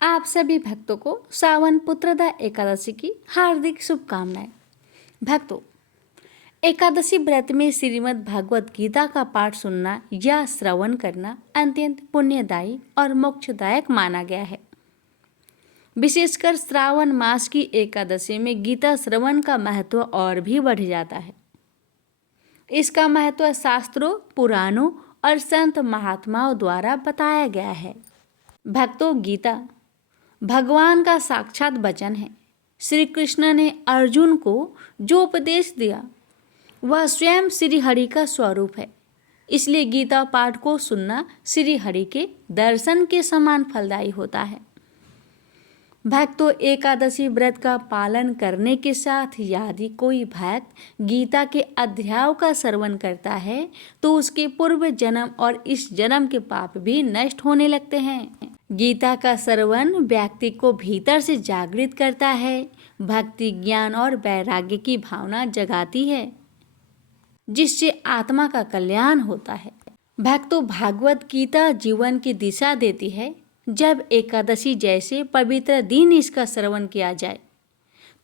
आप सभी भक्तों को सावन पुत्रदा एकादशी की हार्दिक शुभकामनाएं। भक्तों, एकादशी व्रत में श्रीमद् भागवत गीता का पाठ सुनना या श्रवण करना अत्यंत पुण्यदायी और मोक्षदायक माना गया है। विशेषकर श्रावण मास की एकादशी में गीता श्रवण का महत्व और भी बढ़ जाता है। इसका महत्व शास्त्रों, पुराणों और संत महात्माओं द्वारा बताया गया है। भक्तों, गीता भगवान का साक्षात वचन है। श्री कृष्ण ने अर्जुन को जो उपदेश दिया वह स्वयं श्री हरि का स्वरूप है। इसलिए गीता पाठ को सुनना श्री हरि के दर्शन के समान फलदायी होता है। भक्तों, एकादशी व्रत का पालन करने के साथ यदि कोई भक्त गीता के अध्यायों का श्रवण करता है तो उसके पूर्व जन्म और इस जन्म के पाप भी नष्ट होने लगते हैं। गीता का श्रवण व्यक्ति को भीतर से जागृत करता है, भक्ति, ज्ञान और वैराग्य की भावना जगाती है, जिससे आत्मा का कल्याण होता है। भक्तों, भागवत गीता जीवन की दिशा देती है। जब एकादशी जैसे पवित्र दिन इसका श्रवण किया जाए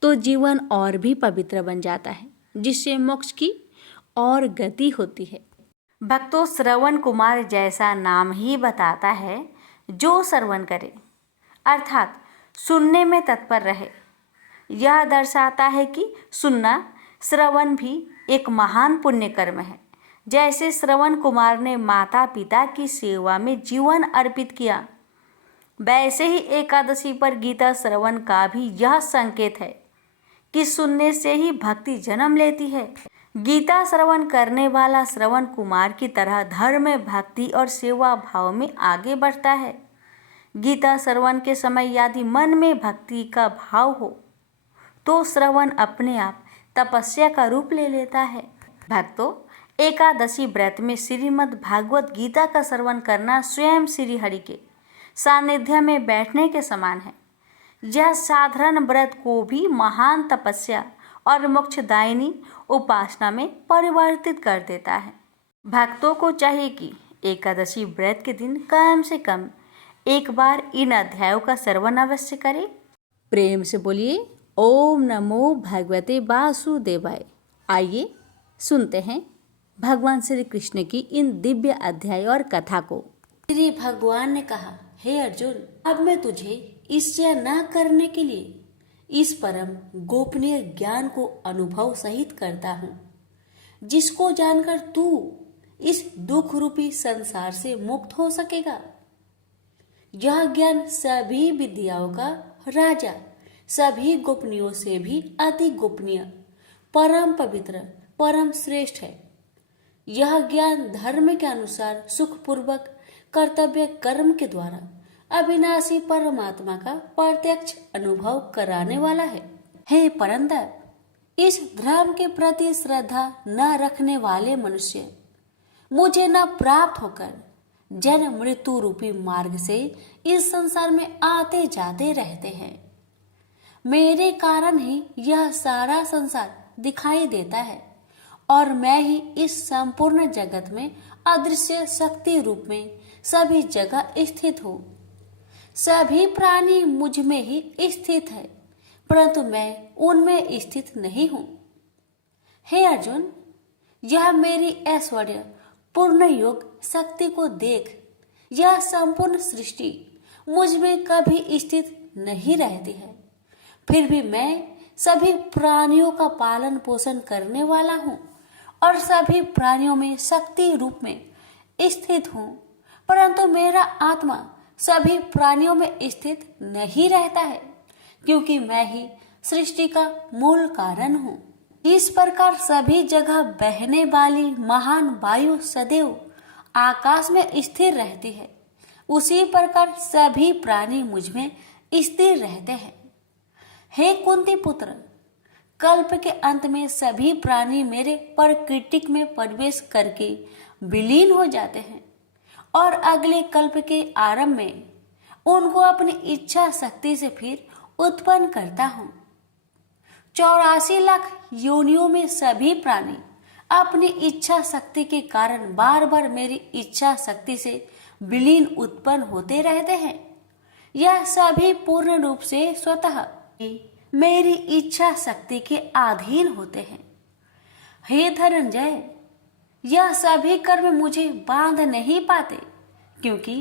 तो जीवन और भी पवित्र बन जाता है, जिससे मोक्ष की और गति होती है। भक्तों, श्रवण कुमार जैसा नाम ही बताता है, जो श्रवण करे अर्थात सुनने में तत्पर रहे। यह दर्शाता है कि सुनना, श्रवण भी एक महान पुण्य कर्म है। जैसे श्रवण कुमार ने माता पिता की सेवा में जीवन अर्पित किया, वैसे ही एकादशी पर गीता श्रवण का भी यह संकेत है कि सुनने से ही भक्ति जन्म लेती है। गीता श्रवण करने वाला श्रवण कुमार की तरह धर्म, भक्ति और सेवा भाव में आगे बढ़ता है। गीता श्रवण के समय यदि मन में भक्ति का भाव हो तो श्रवण अपने आप तपस्या का रूप ले लेता है। भक्तों, एकादशी व्रत में श्रीमद् भागवत गीता का श्रवण करना स्वयं श्री हरि के सानिध्य में बैठने के समान है। यह साधारण व्रत को भी महान तपस्या और मोक्षदायिनी उपासना में परिवर्तित कर देता है। भक्तों को चाहिए कि एकादशी व्रत के दिन कम से कम एक बार इन अध्यायों का श्रवण अवश्य करें। प्रेम से बोलिए ओम नमो भगवते वासुदेवाय। आइए सुनते हैं भगवान श्री कृष्ण की इन दिव्य अध्याय और कथा को। श्री भगवान ने कहा, हे अर्जुन, अब मैं तुझे ईर्ष्या न करने के लिए इस परम गोपनीय ज्ञान को अनुभव सहित करता हूँ, जिसको जानकर तू इस दुख रूपी संसार से मुक्त हो सकेगा। यह ज्ञान सभी विद्याओं का राजा, सभी गोपनीयों से भी अति गोपनीय, परम पवित्र, परम श्रेष्ठ है। यह ज्ञान धर्म के अनुसार सुखपूर्वक कर्तव्य कर्म के द्वारा अविनाशी परमात्मा का प्रत्यक्ष अनुभव कराने वाला है। हे परंतप, इस धर्म के प्रति श्रद्धा न रखने वाले मनुष्य मुझे न प्राप्त होकर जन्म मृत्यु रूपी मार्ग से इस संसार में आते जाते रहते हैं। मेरे कारण ही यह सारा संसार दिखाई देता है और मैं ही इस संपूर्ण जगत में अदृश्य शक्ति रूप में सभी जगह स्थित हूँ। सभी प्राणी मुझ में ही स्थित है, परंतु मैं उनमें स्थित नहीं हूँ। हे अर्जुन, यह मेरी ऐश्वर्य पूर्ण योग शक्ति को देख। यह संपूर्ण सृष्टि मुझ में कभी स्थित नहीं रहती है, फिर भी मैं सभी प्राणियों का पालन पोषण करने वाला हूँ और सभी प्राणियों में शक्ति रूप में स्थित हूँ, परंतु मेरा आत्मा सभी प्राणियों में स्थित नहीं रहता है, क्योंकि मैं ही सृष्टि का मूल कारण हूँ। इस प्रकार सभी जगह बहने वाली महान वायु सदैव आकाश में स्थिर रहती है, उसी प्रकार सभी प्राणी मुझ में स्थिर रहते हैं। हे कुंती पुत्र, कल्प के अंत में सभी प्राणी मेरे प्रकृति में प्रवेश करके विलीन हो जाते हैं और अगले कल्प के आरंभ में उनको अपनी इच्छा शक्ति से फिर उत्पन्न करता हूँ। 84 लाख योनियों में सभी प्राणी अपनी इच्छा शक्ति के कारण बार बार मेरी इच्छा शक्ति से विलीन उत्पन्न होते रहते हैं। यह सभी पूर्ण रूप से स्वतः मेरी इच्छा शक्ति के अधीन होते हैं। हे धनंजय, यह सभी कर्म मुझे बांध नहीं पाते, क्योंकि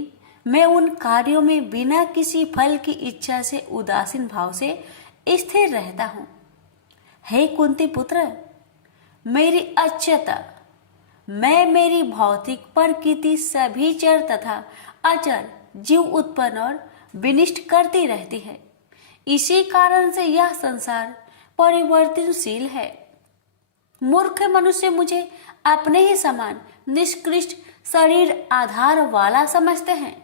मैं उन कार्यों में बिना किसी फल की इच्छा से उदासीन भाव से स्थिर रहता हूँ। हे कुंती पुत्र, मेरी अच्छता, मैं मेरी भौतिक प्रकृति सभी चर तथा अचर जीव उत्पन्न और विनिष्ट करती रहती है। इसी कारण से यह संसार परिवर्तनशील है। मूर्ख मनुष्य मुझे अपने ही समान निष्कृष्ट शरीर आधार वाला समझते हैं,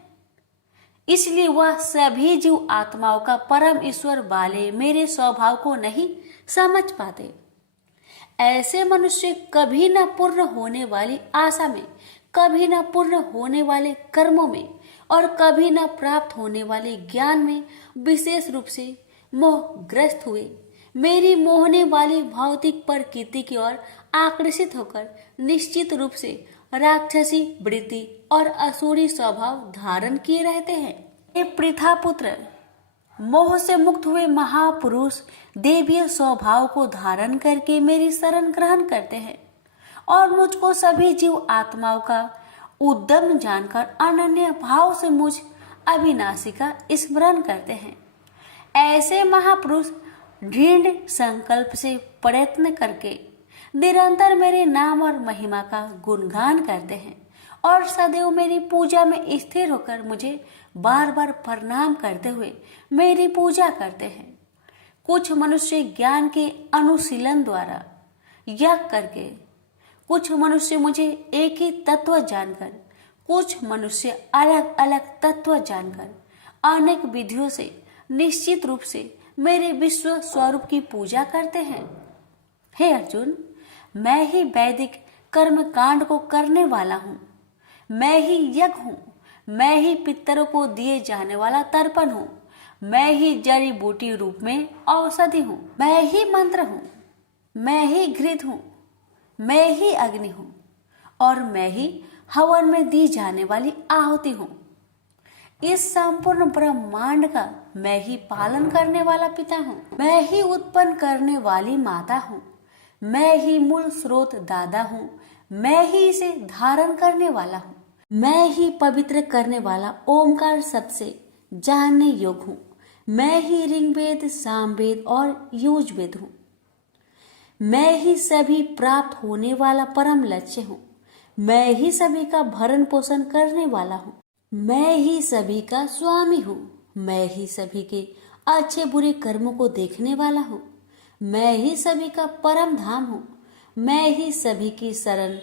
इसलिए वह सभी जीव आत्माओं का परम ईश्वर वाले मेरे स्वभाव को नहीं समझ पाते। ऐसे मनुष्य कभी न पूर्ण होने वाली आशा में, कभी न पूर्ण होने वाले कर्मों में और कभी न प्राप्त होने वाले ज्ञान में विशेष रूप से मोहग्रस्त हुए मेरी मोहने वाली भौतिक प्रकृति की ओर आकर्षित होकर निश्चित रूप से राक्षसी वृत्ति और असुरी स्वभाव धारण किए रहते हैं। हे पृथा पुत्र, मोह से मुक्त हुए महापुरुष देवीय स्वभाव को धारण करके मेरी शरण ग्रहण करते हैं और मुझको सभी जीव आत्माओं का उद्यम जानकर अनन्य भाव से मुझ अविनाशी का स्मरण करते हैं। ऐसे महापुरुष दृढ़ संकल्प से प्रयत्न करके निरंतर मेरे नाम और महिमा का गुणगान करते हैं और सदैव मेरी पूजा में स्थिर होकर मुझे बार बार प्रणाम करते हुए मेरी पूजा करते हैं। कुछ मनुष्य ज्ञान के अनुशीलन द्वारा यज्ञ करके, कुछ मनुष्य मुझे एक ही तत्व जानकर, कुछ मनुष्य अलग अलग तत्व जानकर अनेक विधियों से निश्चित रूप से मेरे विश्व स्वरूप की पूजा करते हैं। हे अर्जुन, मैं ही वैदिक कर्म कांड को करने वाला हूँ, मैं ही यज्ञ हूँ, मैं ही पितरों को दिए जाने वाला तर्पण हूँ, मैं ही जड़ी बूटी रूप में औषधि हूँ, मैं ही मंत्र हूँ, मैं ही घृत हूँ, मैं ही अग्नि हूँ और मैं ही हवन में दी जाने वाली आहुति हूँ। इस संपूर्ण ब्रह्मांड का मैं ही पालन करने वाला पिता हूँ, मैं ही उत्पन्न करने वाली माता हूँ, मैं ही मूल स्रोत दादा हूँ, मैं ही इसे धारण करने वाला हूँ, मैं ही पवित्र करने वाला ओमकार शब्द से जानने योग्य हूँ, मैं ही ऋग्वेद, सामवेद और यजुर्वेद हूँ, मैं ही सभी प्राप्त होने वाला परम लक्ष्य हूँ, मैं ही सभी का भरण पोषण करने वाला हूँ, मैं ही सभी का स्वामी हूँ, मैं ही सभी के अच्छे बुरे कर्मों को देखने वाला हूँ, मैं ही सभी का परम धाम हूँ, मैं ही सभी की शरण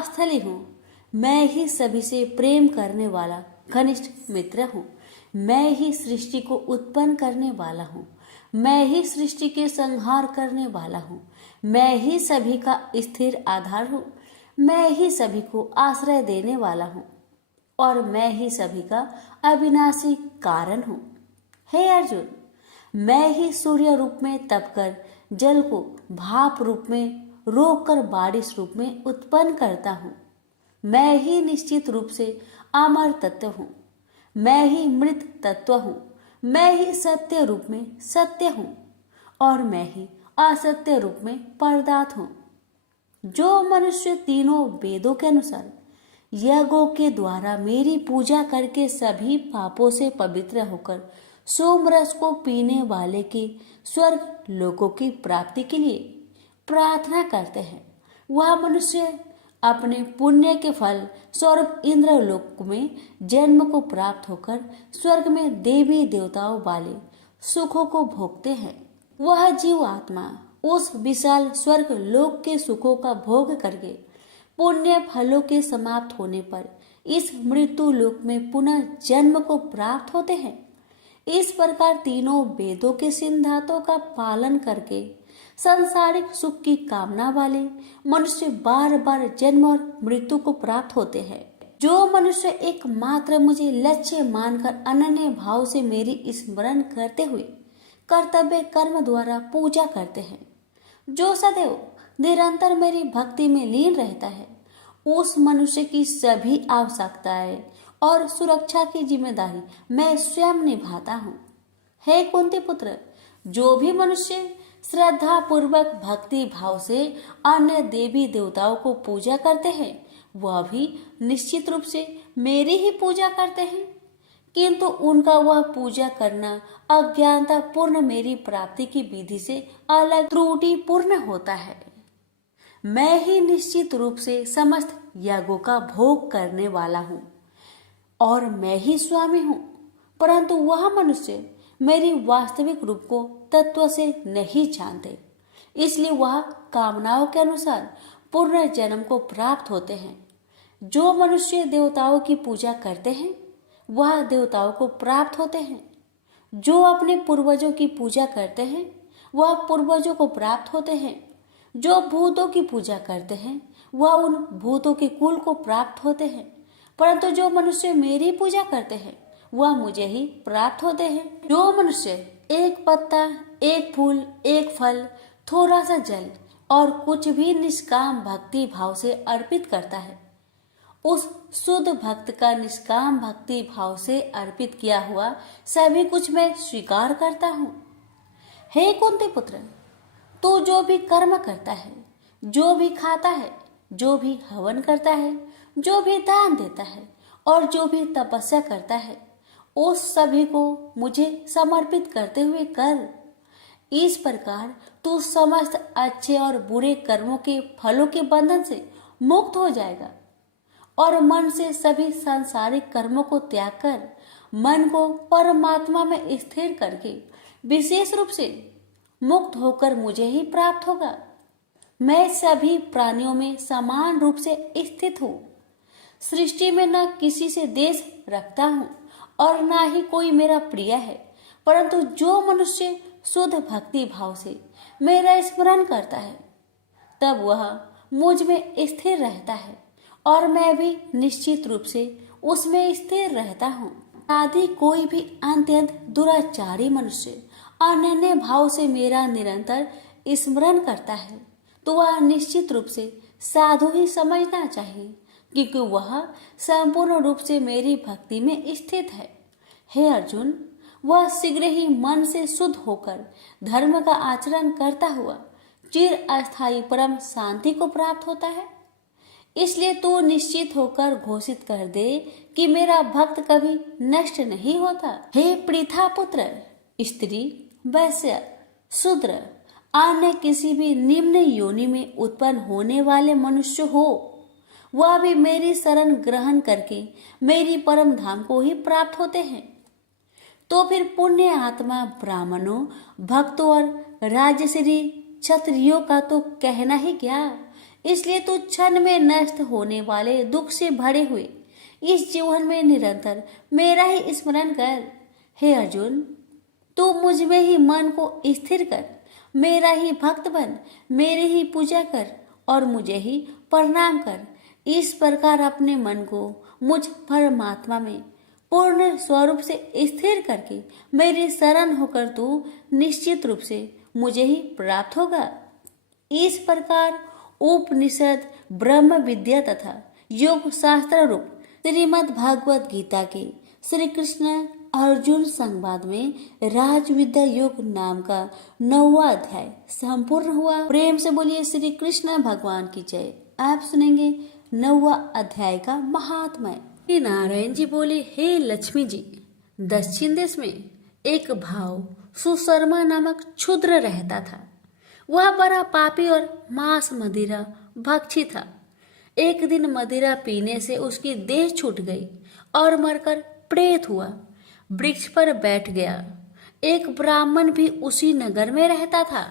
स्थली हूँ, मैं ही सभी से प्रेम करने वाला घनिष्ठ मित्र हूँ, मैं ही सृष्टि को उत्पन्न करने वाला हूँ, मैं ही सृष्टि के संहार करने वाला हूँ, मैं ही सभी का स्थिर आधार हूँ, मैं ही सभी को आश्रय देने वाला हूँ और मैं ही सभी का अविनाशी कारण हूँ। हे अर्जुन, मैं ही सूर्य रूप में तपकर जल को भाप रूप में रोककर बारिश रूप में उत्पन्न करता हूँ, मैं ही निश्चित रूप से अमर तत्व हूँ, मैं ही मृत तत्व हूँ, मैं ही सत्य रूप में सत्य हूँ और मैं ही असत्य रूप में पदार्थ हूँ। जो मनुष्य तीनों वेदों के अनुसार यज्ञों के द्वारा मेरी पूजा करके सभी पापों से पवित्र होकर सोमरस को पीने वाले की स्वर्ग लोकों की प्राप्ति के लिए प्रार्थना करते हैं, वह मनुष्य अपने पुण्य के फल स्वरूप इंद्र लोक में जन्म को प्राप्त होकर स्वर्ग में देवी देवताओं वाले सुखों को भोगते हैं। वह जीव आत्मा उस विशाल स्वर्ग लोक के सुखों का भोग करके पुण्य फलों के समाप्त होने पर इस मृत्यु लोक में पुनः जन्म को प्राप्त होते हैं। इस प्रकार तीनों वेदों के सिद्धांतों का पालन करके सांसारिक सुख की कामना वाले मनुष्य बार बार जन्म और मृत्यु को प्राप्त होते हैं। जो मनुष्य एकमात्र मुझे लक्ष्य मानकर अनन्य भाव से मेरी स्मरण करते हुए कर्तव्य कर्म द्वारा पूजा करते हैं, जो सदैव निरंतर मेरी भक्ति में लीन रहता है, उस मनुष्य की सभी आवश्यकताएं और सुरक्षा की जिम्मेदारी मैं स्वयं निभाता हूँ। हे कुंती पुत्र, जो भी मनुष्य श्रद्धा पूर्वक भक्ति भाव से अन्य देवी देवताओं को पूजा करते हैं वह भी निश्चित रूप से मेरी ही पूजा करते हैं, किंतु उनका वह पूजा करना अज्ञानता पूर्ण मेरी प्राप्ति की विधि से अलग त्रुटि पूर्ण होता है। मैं ही निश्चित रूप से समस्त यागों का भोग करने वाला हूँ और मैं ही स्वामी हूँ, परंतु वह मनुष्य मेरी वास्तविक रूप को तत्व से नहीं जानते, इसलिए वह कामनाओं के अनुसार पूर्ण जन्म को प्राप्त होते हैं। जो मनुष्य देवताओं की पूजा करते हैं वह देवताओं को प्राप्त होते हैं। जो अपने पूर्वजों की पूजा करते हैं वह पूर्वजों को प्राप्त होते हैं। जो भूतों की पूजा करते हैं वह उन भूतों के कुल को प्राप्त होते हैं, परंतु जो मनुष्य मेरी पूजा करते हैं वह मुझे ही प्राप्त होते हैं। जो मनुष्य एक पत्ता, एक फूल, एक फल, थोड़ा सा जल और कुछ भी निष्काम भक्ति भाव से अर्पित करता है, उस शुद्ध भक्त का निष्काम भक्ति भाव से अर्पित किया हुआ सभी कुछ मैं स्वीकार करता हूँ। हे कुंती पुत्र, तू जो भी कर्म करता है, जो भी खाता है, जो भी हवन करता है, जो भी दान देता है और जो भी तपस्या करता है, उस सभी को मुझे समर्पित करते हुए कर। इस प्रकार तू समस्त अच्छे और बुरे कर्मों के फलों के बंधन से मुक्त हो जाएगा और मन से सभी सांसारिक कर्मों को त्याग कर मन को परमात्मा में स्थिर करके विशेष रूप से मुक्त होकर मुझे ही प्राप्त होगा। मैं सभी प्राणियों में समान रूप से स्थित हूँ। सृष्टि में न किसी से देश रखता हूँ और न ही कोई मेरा प्रिय है, परंतु जो मनुष्य शुद्ध भक्ति भाव से मेरा स्मरण करता है तब वह मुझ में स्थिर रहता है और मैं भी निश्चित रूप से उसमें स्थिर रहता हूँ। आदि कोई भी अत्यंत दुराचारी मनुष्य अनन्य भाव से मेरा निरंतर स्मरण करता है तो वह निश्चित रूप से साधु ही समझना चाहिए, क्योंकि वह संपूर्ण रूप से मेरी भक्ति में स्थित है। हे अर्जुन, वह शीघ्र ही मन से शुद्ध होकर धर्म का आचरण करता हुआ चिर अस्थायी परम शांति को प्राप्त होता है। इसलिए तू निश्चित होकर घोषित कर दे कि मेरा भक्त कभी नष्ट नहीं होता। हे पृथा पुत्र, स्त्री, वैश्य, शूद्र, अन्य किसी भी निम्न योनि में उत्पन्न होने वाले मनुष्य हो, वह भी मेरी शरण ग्रहण करके मेरी परम धाम को ही प्राप्त होते हैं। तो फिर पुण्य आत्मा ब्राह्मणों, भक्तों और राजश्री क्षत्रियों का तो कहना ही क्या। इसलिए तू क्षण में नष्ट होने वाले दुख से भरे हुए इस जीवन में निरंतर मेरा ही स्मरण कर। हे अर्जुन, तू मुझ में ही मन को स्थिर कर, मेरा ही भक्त बन, मेरी ही पूजा कर और मुझे ही प्रणाम कर। इस प्रकार अपने मन को मुझ परमात्मा में पूर्ण स्वरूप से स्थिर करके मेरी शरण होकर तू निश्चित रूप से मुझे ही प्राप्त होगा। इस प्रकार उपनिषद, ब्रह्म विद्या तथा योग शास्त्र रूप श्रीमद् भागवत गीता के श्री कृष्ण अर्जुन संवाद में राज विद्या योग नाम का 9वां अध्याय संपूर्ण हुआ। प्रेम से बोलिए श्री कृष्ण भगवान की जय। आप सुनेंगे 9वां अध्याय का महात्म्य। श्री नारायण जी बोले, हे लक्ष्मी जी, दक्षिण देश में एक भाव सुशर्मा नामक क्षुद्र रहता था। वह बड़ा पापी और मांस मदिरा भक्षी था। एक दिन मदिरा पीने से उसकी देह छूट गई और मरकर प्रेत हुआ। वृक्ष पर बैठ गया। एक ब्राह्मण भी उसी नगर में रहता था।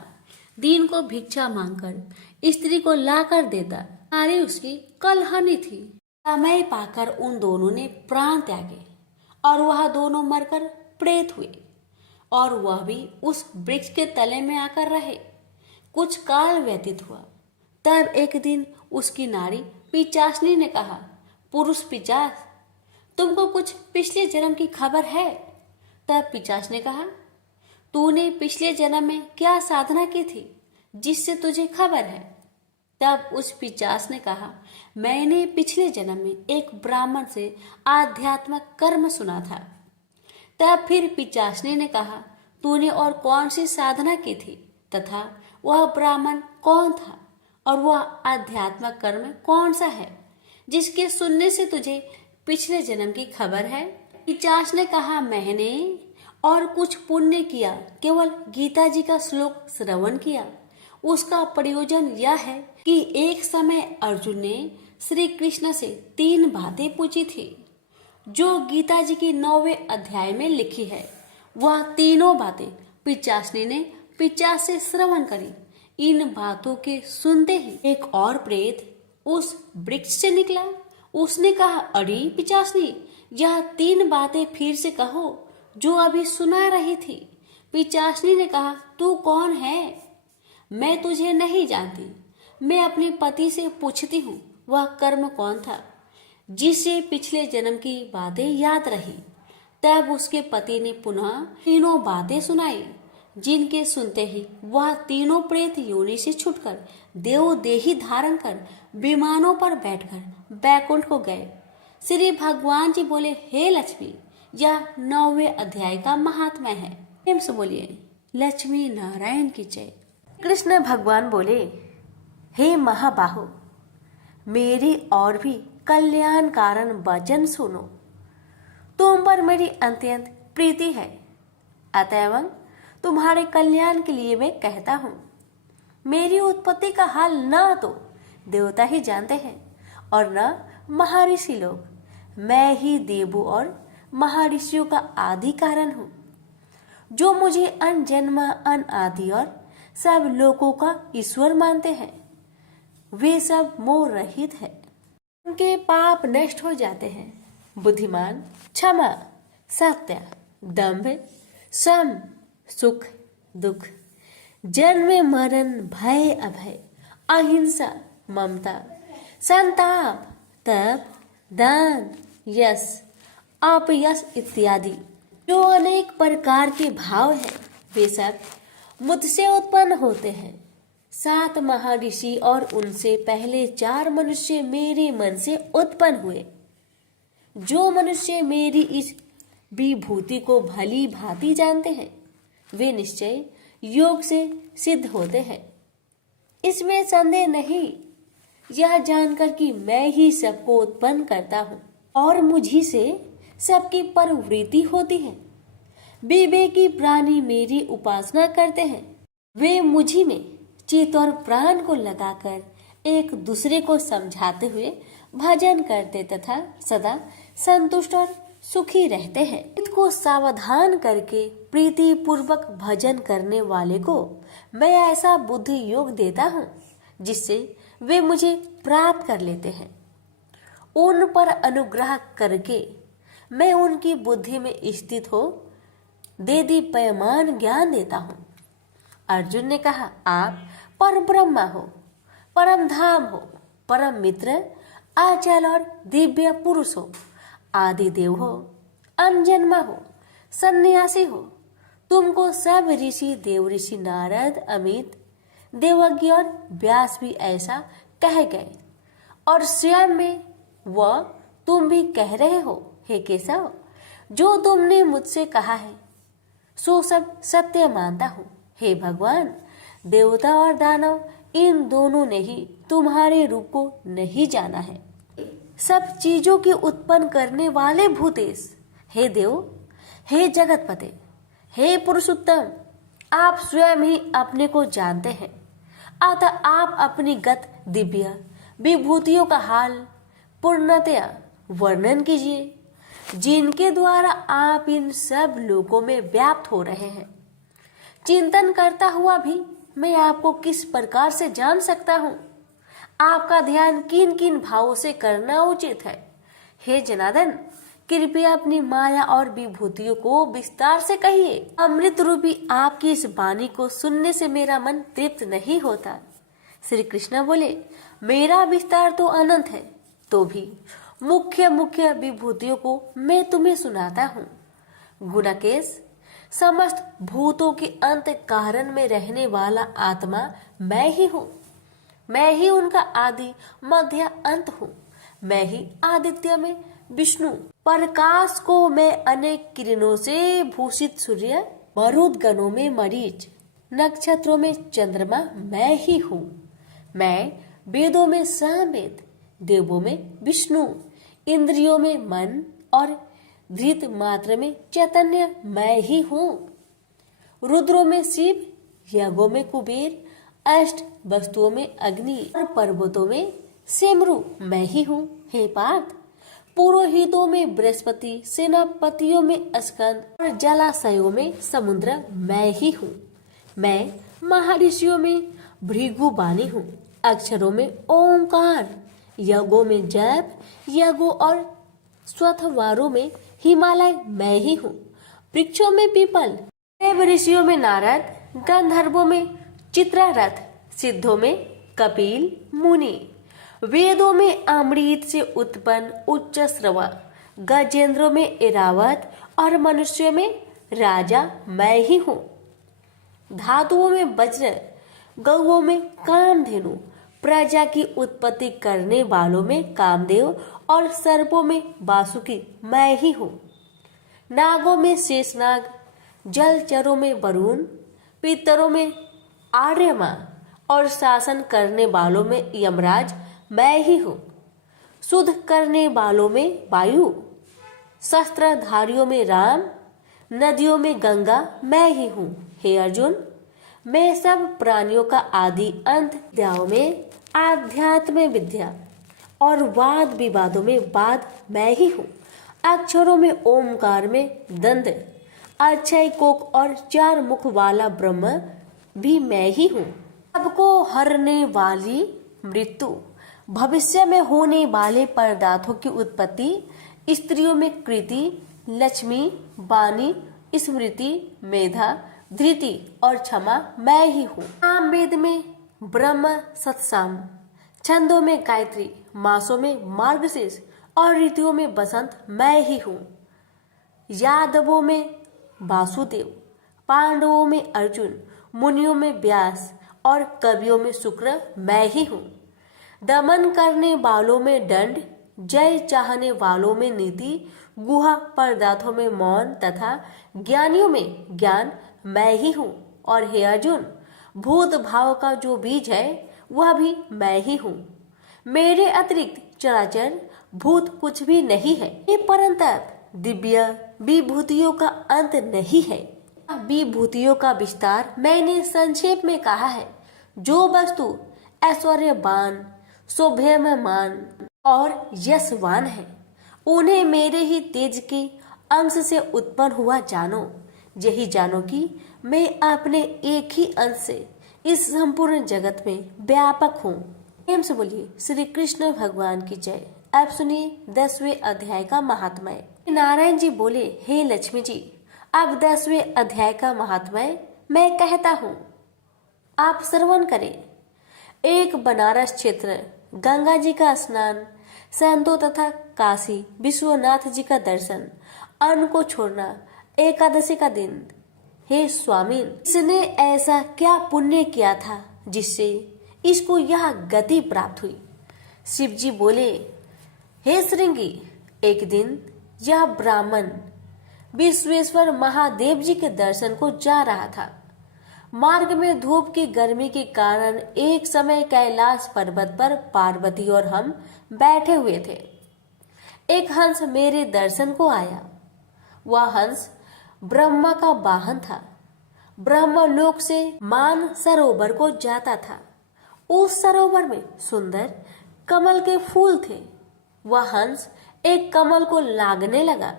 दिन को भिक्षा मांगकर स्त्री को लाकर देता। नारी उसकी कलहनी थी। समय पाकर उन दोनों ने प्राण त्यागे और वह दोनों मरकर प्रेत हुए और वह भी उस वृक्ष के तले में आकर रहे। कुछ काल व्यतीत हुआ। तब एक दिन उसकी नारी पिचासनी ने कहा, पुरुष पिचास, तुमको कुछ पिछले जन्म की खबर है? तब पिचास ने कहा, तूने पिछले जन्म में क्या साधना की थी जिससे तुझे खबर है? तब उस पिशाच ने कहा, मैंने पिछले जन्म में एक ब्राह्मण से आध्यात्मिक कर्म सुना था। तब फिर पिशाचनी ने कहा, तूने और कौन सी साधना की थी तथा वह ब्राह्मण कौन था और वह आध्यात्मिक कर्म कौन सा है जिसके सुनने से तुझे पिछले जन्म की खबर है? पिशाच ने कहा, मैंने और कुछ पुण्य किया, केवल गीता जी का श्लोक श्रवण किया। उसका प्रयोजन यह है कि एक समय अर्जुन ने श्री कृष्ण से 3 बातें पूछी थी जो गीता जी की 9वें अध्याय में लिखी है। वह तीनों बातें पिशाचनी ने पिशाच से श्रवण करी। इन बातों के सुनते ही एक और प्रेत उस वृक्ष से निकला। उसने कहा, अरे पिशाचनी, यह 3 बातें फिर से कहो जो अभी सुना रही थी। पिशाचनी ने कहा, तू कौन है? मैं तुझे नहीं जानती। मैं अपने पति से पूछती हूँ वह कर्म कौन था जिससे पिछले जन्म की बातें याद रही। तब उसके पति ने पुनः तीनों बातें सुनाई जिनके सुनते ही वह तीनों प्रेत योनि से छुटकर देव देही धारण कर विमानों पर बैठकर बैकुंठ को गए। श्री भगवान जी बोले, हे लक्ष्मी, यह 9वें अध्याय का महात्म्य है। प्रेम से बोलिए लक्ष्मी नारायण की जय। कृष्ण भगवान बोले, हे महाबाहो, मेरी और भी कल्याण कारण वचन सुनो। तुम पर मेरी अत्यंत प्रीति है, अतएव तुम्हारे कल्याण के लिए मैं कहता हूँ। मेरी उत्पत्ति का हाल न तो देवता ही जानते हैं और न महर्षि लोग। मैं ही देवों और महर्षियों का आदि कारण हूँ, जो मुझे अनजन्मा अनादि और सब लोगों का ईश्वर मानते हैं। वे सब मोह रहित है, उनके पाप नष्ट हो जाते हैं। बुद्धिमान, क्षमा, सत्य, दंभ, सम, सुख, दुख, जन्म मरण, भय अभय, अहिंसा, ममता, संताप, तप, दान, यश, अपयश इत्यादि जो अनेक प्रकार के भाव हैं, वे सब मुझसे उत्पन्न होते हैं। 7 महर्षि और उनसे पहले 4 मनुष्य मेरे मन से उत्पन्न हुए। जो मनुष्य मेरी इस विभूति को भली भांति जानते हैं, वे निश्चय योग से सिद्ध होते हैं। इसमें संदेह नहीं, यह जानकर कि मैं ही सबको उत्पन्न करता हूँ और मुझी से सबकी प्रवृत्ति होती है। विवेकी प्राणी मेरी उपासना करते हैं। वे मुझी में चित्त और प्राण को लगाकर एक दूसरे को समझाते हुए भजन करते तथा सदा संतुष्ट और सुखी रहते हैं। इसको सावधान करके प्रीति पूर्वक भजन करने वाले को मैं ऐसा बुद्धि योग देता हूँ जिससे वे मुझे प्राप्त कर लेते हैं। उन पर अनुग्रह करके मैं उनकी बुद्धि में स्थित हो देदीप्यमान ज्ञान देता हूँ। अर्जुन ने कहा, आप परम ब्रह्मा हो, परम धाम हो, परम मित्र, अचल और दिव्य पुरुष हो, आदि देव हो, अनजन्मा हो, सन्यासी हो। तुमको सब ऋषि, देव ऋषि नारद, अमित, देवज्ञ और व्यास भी ऐसा कह गए और स्वयं में वह तुम भी कह रहे हो। हे केशव, जो तुमने मुझसे कहा है सो सब सत्य मानता हूँ। हे भगवान, देवता और दानव इन दोनों ने ही तुम्हारे रूप को नहीं जाना है। सब चीजों की उत्पन्न करने वाले भूतेश, हे देव, हे जगतपते, हे पुरुषोत्तम, आप स्वयं ही अपने को जानते हैं। अतः आप अपनी गत दिव्य विभूतियों का हाल पूर्णतया वर्णन कीजिए, जिनके द्वारा आप इन सब लोगों में व्याप्त हो रहे हैं। चिंतन करता हुआ भी मैं आपको किस प्रकार से जान सकता हूँ? आपका ध्यान किन किन भावों से करना उचित है? हे जनार्दन, कृपया अपनी माया और विभूतियों को विस्तार से कहिए। अमृत रूपी आपकी इस वाणी को सुनने से मेरा मन तृप्त नहीं होता। श्री कृष्ण बोले, मेरा विस्तार तो अनंत है, तो भी मुख्य मुख्य विभूतियों को मैं तुम्हें सुनाता हूँ। गुणकेश, समस्त भूतों के अंत कारण में रहने वाला आत्मा मैं ही हूँ। मैं ही उनका आदि मध्य अंत हूँ। मैं ही आदित्य में विष्णु, प्रकाश को मैं अनेक किरणों से भूषित सूर्य, मरुदगणों में मरीच, नक्षत्रों में चंद्रमा मैं ही हूँ। मैं वेदों में सामवेद, देवों में विष्णु, इंद्रियों में मन और धृत मात्र में चैतन्य मैं ही हूँ। रुद्रों में शिव, यज्ञों में कुबेर, अष्ट वस्तुओं में अग्नि और पर्वतों में सेमरु मैं ही हूँ। हे पार्थ, पुरोहितों में बृहस्पति, सेनापतियों में स्कंद और जलाशयों में समुद्र मैं ही हूँ। मैं महर्षियों में भृगुबानी हूँ, अक्षरों में ओंकार, यज्ञों में जप, यज्ञों और स्वथवारों में हिमालय मैं ही हूँ। वृक्षों में पीपल, देव ऋषियों में नारद, गंधर्वों में चित्ररथ, सिद्धों में कपिल मुनि, वेदों में अमृत से उत्पन्न उच्च श्रवा, गजेंद्रों में ऐरावत और मनुष्यों में राजा मैं ही हूँ। धातुओं में वज्र, गौओं में कामधेनु, प्रजा की उत्पत्ति करने वालों में कामदेव और सर्पों में वासुकी मैं ही हूँ। नागों में शेषनाग, जलचरों में वरुण, पितरों में आर्यमा और शासन करने वालों में यमराज मैं ही हूँ। शुद्ध करने वालों में वायु, शस्त्रधारियों में राम, नदियों में गंगा मैं ही हूँ। हे अर्जुन, मैं सब प्राणियों का आदि अंत, विद्याओं में आध्यात्म विद्या और वाद विवादों में वाद मैं ही हूँ। अक्षरों में ओमकार में दंड, अक्षय कोक और चार मुख वाला ब्रह्म भी मैं ही हूँ। सबको हरने वाली मृत्यु, भविष्य में होने वाले पदार्थों की उत्पत्ति, स्त्रियों में कृति, लक्ष्मी, वाणी, स्मृति, मेधा, धृति और क्षमा मैं ही हूँ। सामवेद में ब्रह्म सत्साम, छंदों में गायत्री, मासों में मार्गशीर्ष और ऋतुओं में बसंत मैं ही हूँ। यादवों में वासुदेव, पांडवों में अर्जुन, मुनियों में व्यास और कवियों में शुक्र मैं ही हूँ। दमन करने वालों में दंड, जय चाहने वालों में नीति, गुहा पदार्थों में मौन तथा ज्ञानियों में ज्ञान मैं ही हूँ। और हे अर्जुन, भूत भाव का जो बीज है वह भी मैं ही हूँ। मेरे अतिरिक्त चराचर भूत कुछ भी नहीं है। ये परंतप दिव्य विभूतियों का अंत नहीं है। विभूतियों का विस्तार मैंने संक्षेप में कहा है। जो वस्तु ऐश्वर्यवान, शोभ्यमान और यशवान है, उन्हें मेरे ही तेज के अंश से उत्पन्न हुआ जानो। यही जानो कि मैं अपने एक ही अंश से इस संपूर्ण जगत में व्यापक हूँ। प्रेम से बोलिए श्री कृष्ण भगवान की जय। अब सुनिए 10वें अध्याय का महात्म्य। नारायण जी बोले, हे लक्ष्मी जी, अब 10वें अध्याय का महात्म्य मैं कहता हूँ, आप श्रवण करें। एक बनारस क्षेत्र, गंगा जी का स्नान, संतों तथा काशी विश्वनाथ जी का दर्शन, अन्न को छोड़ना, एकादशी का दिन। हे स्वामी, इसने ऐसा क्या पुण्य किया था जिससे इसको यह गति प्राप्त हुई? शिव जी बोले, हे श्रृंगी, एक दिन यह ब्राह्मण विश्वेश्वर महादेव जी के दर्शन को जा रहा था। मार्ग में धूप की गर्मी के कारण एक समय कैलाश पर्वत पर पार्वती और हम बैठे हुए थे। एक हंस मेरे दर्शन को आया। वह हंस ब्रह्मा का वाहन था। ब्रह्मलोक से मान सरोवर को जाता था। उस सरोवर में सुंदर कमल के फूल थे। वह हंस एक कमल को लागने लगा।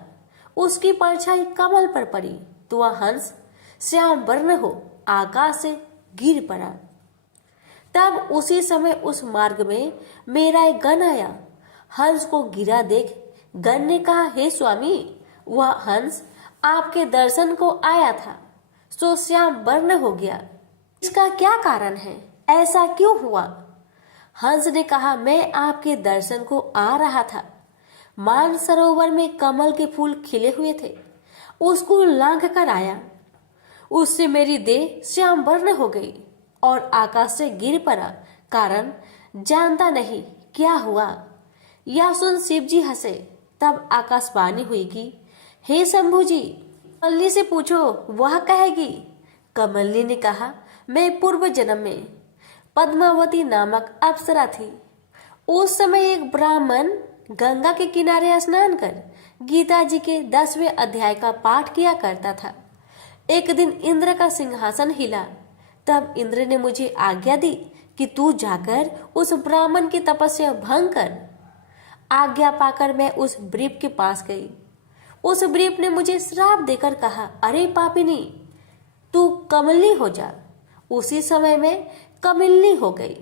उसकी परछाई कमल पर पड़ी तो वह हंस श्याम वर्ण हो आकाश से गिर पड़ा। तब उसी समय उस मार्ग में मेरा एक गण आया। हंस को गिरा देख गण ने कहा, हे स्वामी, वह हंस आपके दर्शन को आया था, सो श्याम वर्ण हो गया। इसका क्या कारण है? ऐसा क्यों हुआ? हंस ने कहा, मैं आपके दर्शन को आ रहा था। मान सरोवर में कमल के फूल खिले हुए थे, उसको लांघ कर आया। उससे मेरी देह श्याम वर्ण हो गई और आकाश से गिर पड़ा। कारण जानता नहीं क्या हुआ। यह सुन शिव जी हंसे। तब आकाशवाणी हुई कि हे शंभु जी, कमलनी से पूछो, वह कहेगी। कमलनी ने कहा, मैं पूर्व जन्म में पद्मावती नामक अप्सरा थी। उस समय एक ब्राह्मण गंगा के किनारे स्नान कर गीता जी के 10वें अध्याय का पाठ किया करता था। एक दिन इंद्र का सिंहासन हिला। तब इंद्र ने मुझे आज्ञा दी कि तू जाकर उस ब्राह्मण की तपस्या भंग कर। आज्ञा पाकर मैं उस ब्रीप के पास गई। उस ब्रीप ने मुझे श्राप देकर कहा, अरे पापिनी, तू कमलनी हो जा। उसी समय मैं कमलनी हो गई।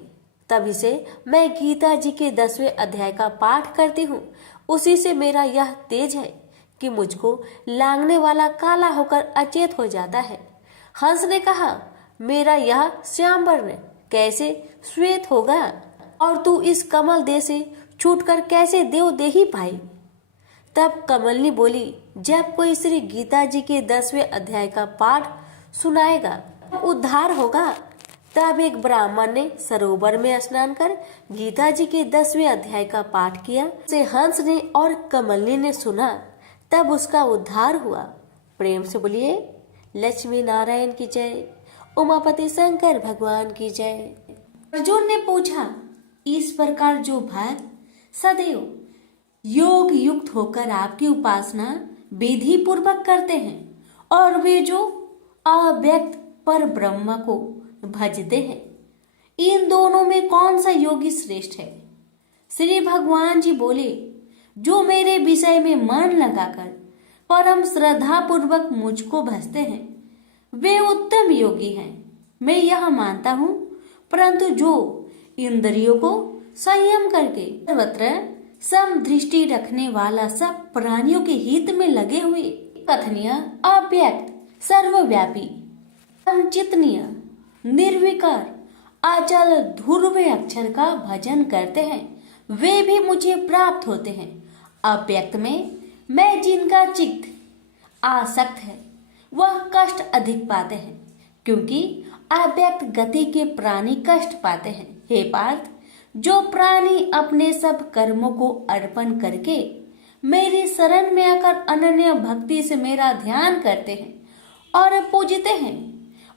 तभी से मैं गीता जी के 10वें अध्याय का पाठ करती हूँ। उसी से मेरा यह तेज है कि मुझको लांगने वाला काला होकर अचेत हो जाता है। हंस ने कहा, मेरा यह श्याम वर्ण कैसे श्वेत होगा, और तू इस कमल देह से छूटकर कैसे देव देही पाई। तब कमलनी बोली, जब कोई श्री गीता जी के 10वें अध्याय का पाठ सुनाएगा उद्धार होगा। तब एक ब्राह्मण ने सरोवर में स्नान कर गीता जी के 10वें अध्याय का पाठ किया। से हंस ने और कमलनी ने सुना। तब उसका उद्धार हुआ। प्रेम से बोलिए लक्ष्मी नारायण की जय, उमापति शंकर भगवान की जय। अर्जुन ने पूछा, इस प्रकार जो भक्त सदैव योग युक्त होकर आपकी उपासना विधि पूर्वक करते हैं और वे जो अव्यक्त पर ब्रह्म को भजते हैं, इन दोनों में कौन सा योगी श्रेष्ठ है? श्री भगवान जी बोले, जो मेरे विषय में मन लगाकर परम श्रद्धा पूर्वक मुझको भजते हैं वे उत्तम योगी हैं। मैं यह मानता हूँ, परंतु जो इंद्रियों को संयम करके सर्वत्र समदृष्टि रखने वाला सब प्राणियों के हित में लगे हुए कथनीय अव्यक्त सर्वव्यापी अचिंतनीय निर्विकार अचल ध्रुव अक्षर का भजन करते हैं, वे भी मुझे प्राप्त होते हैं। अव्यक्त में मैं जिनका चित्त आसक्त है वह कष्ट अधिक पाते हैं, क्योंकि अव्यक्त गति के प्राणी कष्ट पाते हैं। हे पार्थ, जो प्राणी अपने सब कर्मों को अर्पण करके मेरी शरण में आकर अनन्य भक्ति से मेरा ध्यान करते हैं और पूजते हैं,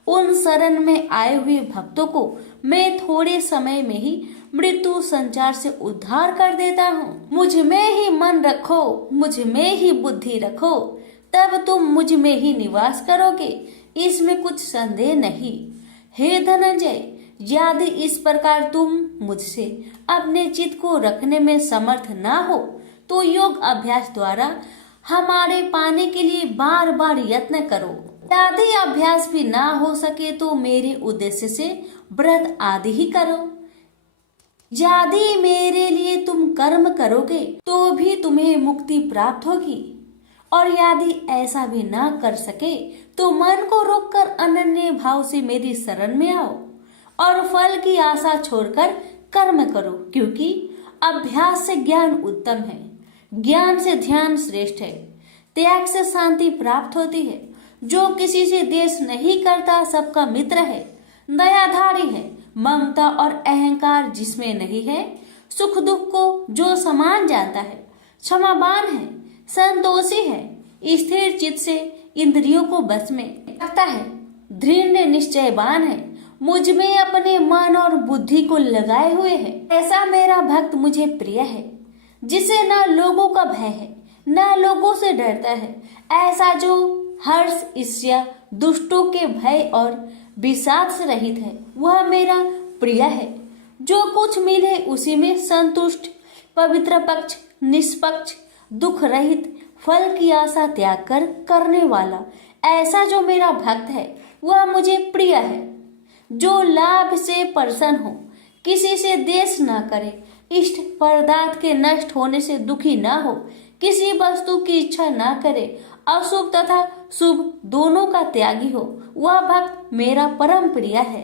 उन शरण में आए हुए भक्तों को मैं थोड़े समय में ही मृत्यु संचार से उद्धार कर देता हूँ। मुझ में ही मन रखो, मुझ में ही बुद्धि रखो, तब तुम मुझ में ही निवास करोगे, इसमें कुछ संदेह नहीं। हे धनंजय, यदि इस प्रकार तुम मुझसे अपने चित्त को रखने में समर्थ ना हो तो योग अभ्यास द्वारा हमारे पाने के लिए बार बार यत्न करो। यदि अभ्यास भी ना हो सके तो मेरे उद्देश्य से व्रत आदि ही करो। यदि मेरे लिए तुम कर्म करोगे तो भी तुम्हें मुक्ति प्राप्त होगी, और यदि ऐसा भी ना कर सके तो मन को रोककर अनन्य भाव से मेरी शरण में आओ और फल की आशा छोड़कर कर्म करो, क्योंकि अभ्यास से ज्ञान उत्तम है, ज्ञान से ध्यान श्रेष्ठ है, त्याग से शांति प्राप्त होती है। जो किसी से द्वेष नहीं करता सबका मित्र है, दयाधारी है, ममता और अहंकार जिसमें नहीं है, सुख दुख को जो समान जानता है, क्षमावान है, संतोषी है, स्थिर चित्त से इंद्रियों को बस में रखता है, दृढ़ निश्चयवान है, मुझ में अपने मन और बुद्धि को लगाए हुए है, ऐसा मेरा भक्त मुझे प्रिय है, जिसे न लोगों का भय है न लोगों से डरता है। ऐसा जो हर्ष ईर्ष्या दुष्टों के भय और विषाद से रहित है, वह मेरा प्रिय है। जो कुछ मिले उसी में संतुष्ट, पवित्र पक्ष, निष्पक्ष, दुख रहित, फल की आशा त्याग कर करने वाला, ऐसा जो मेरा भक्त है वह मुझे प्रिय है। जो लाभ से प्रसन्न हो, किसी से द्वेष न करे, इष्ट पदार्थ के नष्ट होने से दुखी न हो, किसी वस्तु की इच्छा न करे, अशुभ तथा शुभ दोनों का त्यागी हो, वह भक्त मेरा परम प्रिय है।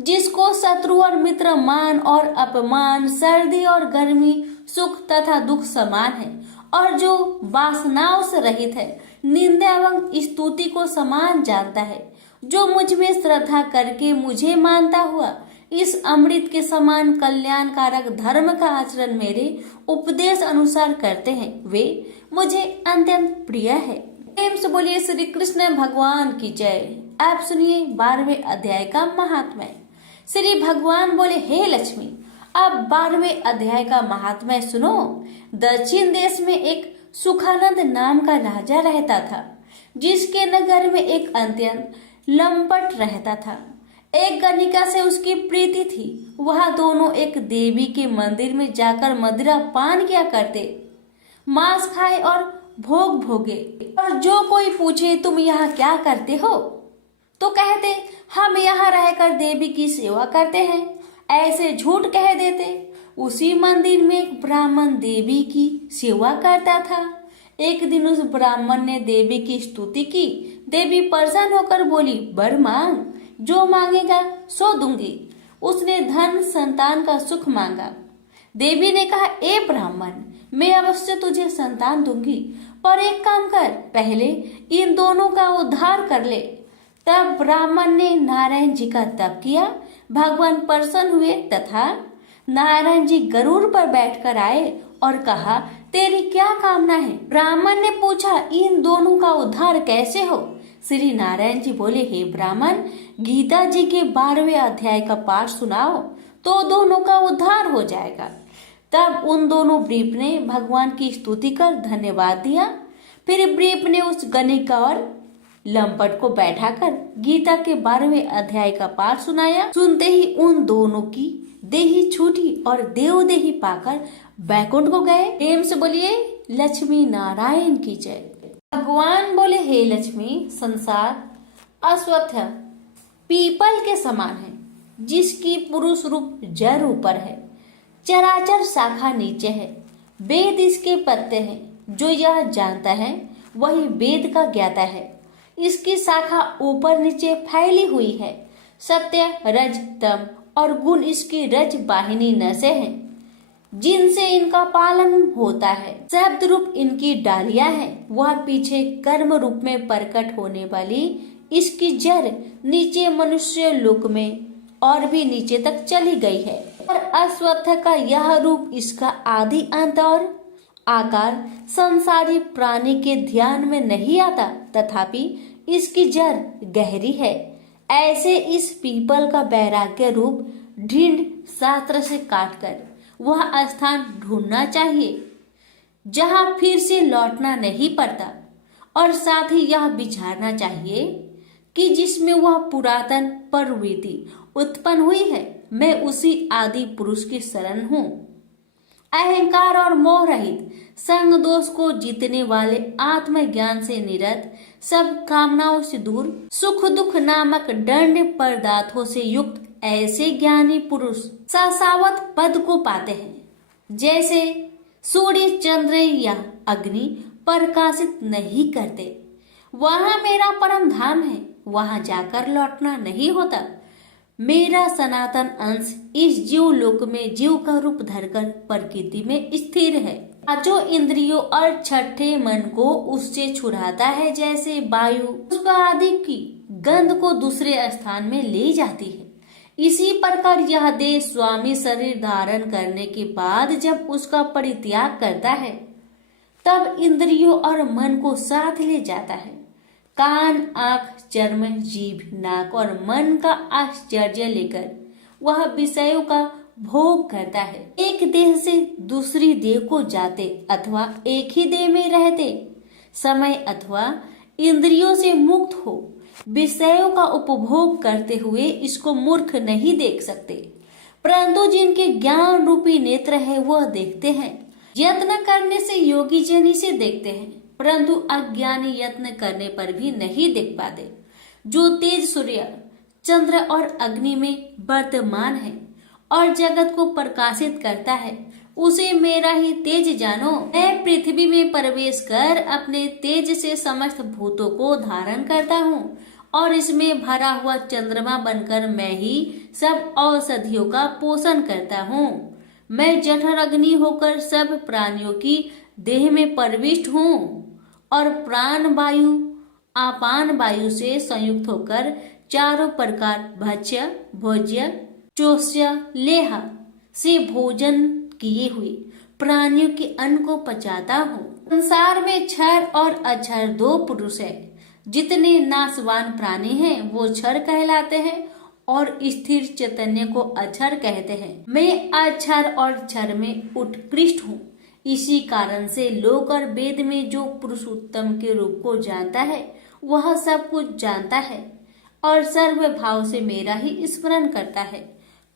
जिसको शत्रु और मित्र, मान और अपमान, सर्दी और गर्मी, सुख तथा दुख समान है, और जो वासनाओं से रहित है, निंदा एवं स्तुति को समान जानता है, जो मुझ में श्रद्धा करके मुझे मानता हुआ इस अमृत के समान कल्याणकारक धर्म का आचरण मेरे उपदेश अनुसार करते हैं वे मुझे अत्यंत प्रिय है। प्रेम से बोलिए श्री कृष्ण भगवान की जय। आप सुनिए 12वें अध्याय का महात्म्य। श्री भगवान बोले, हे लक्ष्मी, अब 12वें अध्याय का महात्म्य सुनो। दक्षिण देश में एक सुखानंद नाम का राजा रहता था, जिसके नगर में एक अत्यंत लंपट रहता था। एक गणिका से उसकी प्रीति थी। वह दोनों एक देवी के मंदिर में जाकर मदिरा पान किया करते, मांस खाए और भोग भोगे। और जो कोई पूछे तुम यहाँ क्या करते हो, तो कहते हम यहाँ रहकर देवी की सेवा करते हैं, ऐसे झूठ कह देते। उसी मंदिर में एक ब्राह्मण देवी की सेवा करता था। एक दिन उस ब्राह्मण ने देवी की स्तुति की। देवी प्रसन्न होकर बोली, वर मांग, जो मांगेगा सो दूंगी। उसने धन संतान का सुख मांगा। देवी ने कहा, ए ब्राह्मण, मैं अवश्य तुझे संतान दूंगी, पर एक काम कर, पहले इन दोनों का उद्धार कर ले। तब ब्राह्मण ने नारायण जी का तप किया। भगवान प्रसन्न हुए तथा नारायण जी गरुड़ पर बैठकर आए और कहा, तेरी क्या कामना है? ब्राह्मण ने पूछा, इन दोनों का उद्धार कैसे हो? श्री नारायण जी बोले, हे ब्राह्मण, गीता जी के 12वें अध्याय का पाठ सुनाओ तो दोनों का उद्धार हो जाएगा। तब उन दोनों ब्रीप ने भगवान की स्तुति कर धन्यवाद दिया। फिर ब्रीप ने उस गणिका और लंपट को बैठाकर गीता के 12वें अध्याय का पाठ सुनाया। सुनते ही उन दोनों की देही छूटी और देवदेही पाकर बैकुंठ को गए। प्रेम से बोलिए लक्ष्मी नारायण की जय। भगवान बोले, हे लक्ष्मी, संसार अश्वत्थ पीपल के समान है, जिसकी पुरुष रूप जड़ ऊपर है, चराचर शाखा नीचे है, वेद इसके पत्ते हैं। जो यह जानता है वही वेद का ज्ञाता है। इसकी शाखा ऊपर नीचे फैली हुई है। सत्य, रज, तम और गुण इसकी रज वाहिनी नसें हैं, जिनसे इनका पालन होता है। शब्द रूप इनकी डालियां हैं। वह पीछे कर्म रूप में प्रकट होने वाली इसकी जड़ नीचे मनुष्य लोक में और भी नीचे तक चली गई है। और अश्वत्थ का यह रूप इसका आदि अंत और आकार संसारी प्राणी के ध्यान में नहीं आता, तथापि इसकी जड़ गहरी है। ऐसे इस पीपल का वैराग्य रूप ढींढ शास्त्र से काटकर वह स्थान ढूंढना चाहिए जहां फिर से लौटना नहीं पड़ता, और साथ ही यह विचारना चाहिए कि जिसमें वह पुरातन प्रवृत्ति उत्पन्न हुई है, मैं उसी आदि पुरुष की शरण हूँ। अहंकार और मोह रहित, संग दोष को जीतने वाले, आत्मज्ञान से निरत, सब कामनाओं से दूर, सुख दुख नामक दंड पदार्थों से युक्त ऐसे ज्ञानी पुरुष शाश्वत पद को पाते हैं। जैसे सूर्य, चंद्र या अग्नि प्रकाशित नहीं करते, वहां मेरा परम धाम है, वहां जाकर लौटना नहीं होता। मेरा सनातन अंश इस जीव लोक में जीव का रूप धरकर प्रकृति में स्थिर है। पांचों इंद्रियों और छठे मन को उससे छुड़ाता है, जैसे वायु पुष्प आदि की गंध को दूसरे स्थान में ले जाती है। इसी प्रकार यह देह स्वामी शरीर धारण करने के बाद जब उसका परित्याग करता है, तब इंद्रियों और मन को साथ ले जाता है। कान, आंख, चर्म, जीभ, नाक और मन का आश्चर्य लेकर वह विषयों का भोग करता है। एक देह से दूसरी देह को जाते अथवा एक ही देह में रहते समय अथवा इंद्रियों से मुक्त हो विषयों का उपभोग करते हुए इसको मूर्ख नहीं देख सकते, परंतु जिनके ज्ञान रूपी नेत्र है वह देखते हैं। यत्न करने से योगी जन इसे देखते हैं, परंतु अज्ञानी यत्न करने पर भी नहीं देख पाते। जो तेज सूर्य, चंद्र और अग्नि में वर्तमान है और जगत को प्रकाशित करता है, उसे मेरा ही तेज जानो। मैं पृथ्वी में प्रवेश कर अपने तेज से समस्त भूतों को धारण करता हूँ, और इसमें भरा हुआ चंद्रमा बनकर मैं ही सब औषधियों का पोषण करता हूँ। मैं जठर अग्नि होकर सब प्राणियों की देह में प्रविष्ट हूँ, और प्राण वायु आपान वायु से संयुक्त होकर चारों प्रकार भक्ष्य, भोज्य, चोष्य लेह से भोजन किए हुए प्राणियों के अन्न को पचाता हूँ। संसार में क्षर और अक्षर दो पुरुष है। जितने नाशवान प्राणी हैं वो क्षर कहलाते हैं और स्थिर चैतन्य को अक्षर कहते हैं। मैं अक्षर और क्षर में उत्कृष्ट हूँ। इसी कारण से लोक और वेद में जो पुरुषोत्तम के रूप को जानता है वह सब कुछ जानता है और सर्व भाव से मेरा ही स्मरण करता है।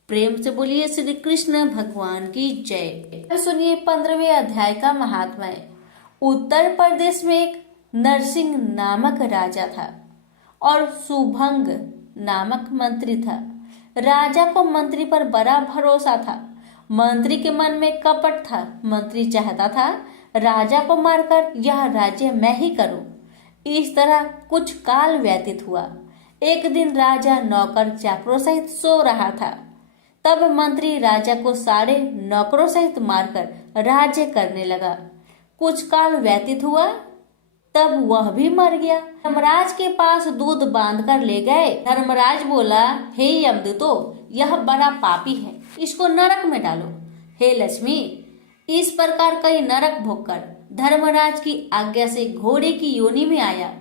प्रेम से बोलिए श्री कृष्ण भगवान की जय। सुनिए 15वें अध्याय का महात्म्य। उत्तर प्रदेश में एक नरसिंह नामक राजा था और सुभंग नामक मंत्री था। राजा को मंत्री पर बड़ा भरोसा था। मंत्री के मन में कपट था। मंत्री चाहता था राजा को मारकर यह राज्य मैं ही करूं। इस तरह कुछ काल व्यतीत हुआ। एक दिन राजा नौकर चाकरों सहित सो रहा था। तब मंत्री राजा को सारे नौकरों सहित मारकर राज्य करने लगा। कुछ काल व्यतीत हुआ तब वह भी मर गया। धर्मराज के पास दूध बांध कर ले गए। धर्मराज बोला, हे यमदूतो, यह बड़ा पापी है, इसको नरक में डालो। हे लक्ष्मी, इस प्रकार कई नरक भोगकर धर्मराज की आज्ञा से घोड़े की योनि में आया।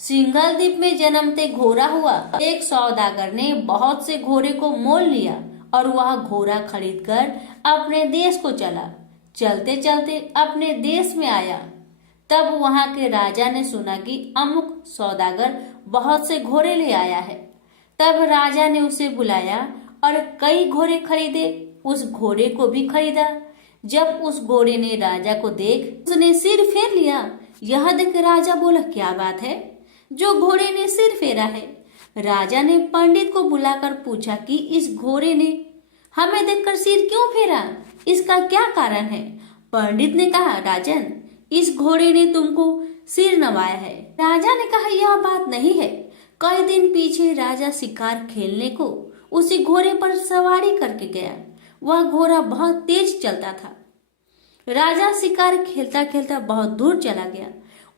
सिंघल द्वीप में जन्मते घोड़ा हुआ। एक सौदागर ने बहुत से घोड़े को मोल लिया और वह घोड़ा खरीदकर अपने देश को चला। चलते चलते अपने देश में आया। तब वहां के राजा ने सुना कि अमुक सौदागर बहुत से घोड़े ले आया है। तब राजा ने उसे बुलाया और कई घोड़े खरीदे। उस घोड़े को भी खरीदा। जब उस घोड़े ने राजा को देख उसने सिर फेर लिया। यह देख राजा बोला, क्या बात है जो घोड़े ने सिर फेरा है? राजा ने पंडित को बुलाकर पूछा कि इस घोड़े ने हमें देखकर सिर क्यों फेरा, इसका क्या कारण है? पंडित ने कहा, राजन, इस घोड़े ने तुमको सिर नवाया है। राजा ने कहा, यह बात नहीं है। कई दिन पीछे राजा शिकार खेलने को उसी घोड़े पर सवारी करके गया। वह घोड़ा बहुत तेज चलता था। राजा शिकार खेलता खेलता बहुत दूर चला गया।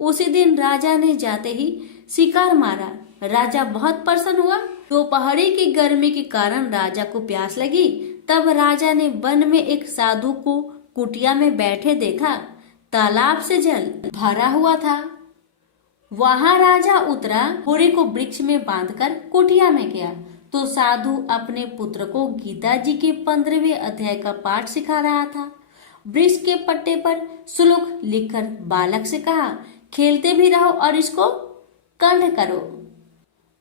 उसी दिन राजा ने जाते ही शिकार मारा। राजा बहुत प्रसन्न हुआ। दोपहरी की गर्मी के कारण राजा को प्यास लगी। तब राजा ने वन में एक साधु को कुटिया में बैठे देखा। तालाब से जल भरा हुआ था। वहां राजा उतरा, घोड़े को वृक्ष में बांधकर कुटिया में गया तो साधु अपने पुत्र को गीता जी के 15वें अध्याय का पाठ सिखा रहा था। वृक्ष के पट्टे पर श्लोक लिखकर बालक से कहा, खेलते भी रहो और इसको कंठ करो।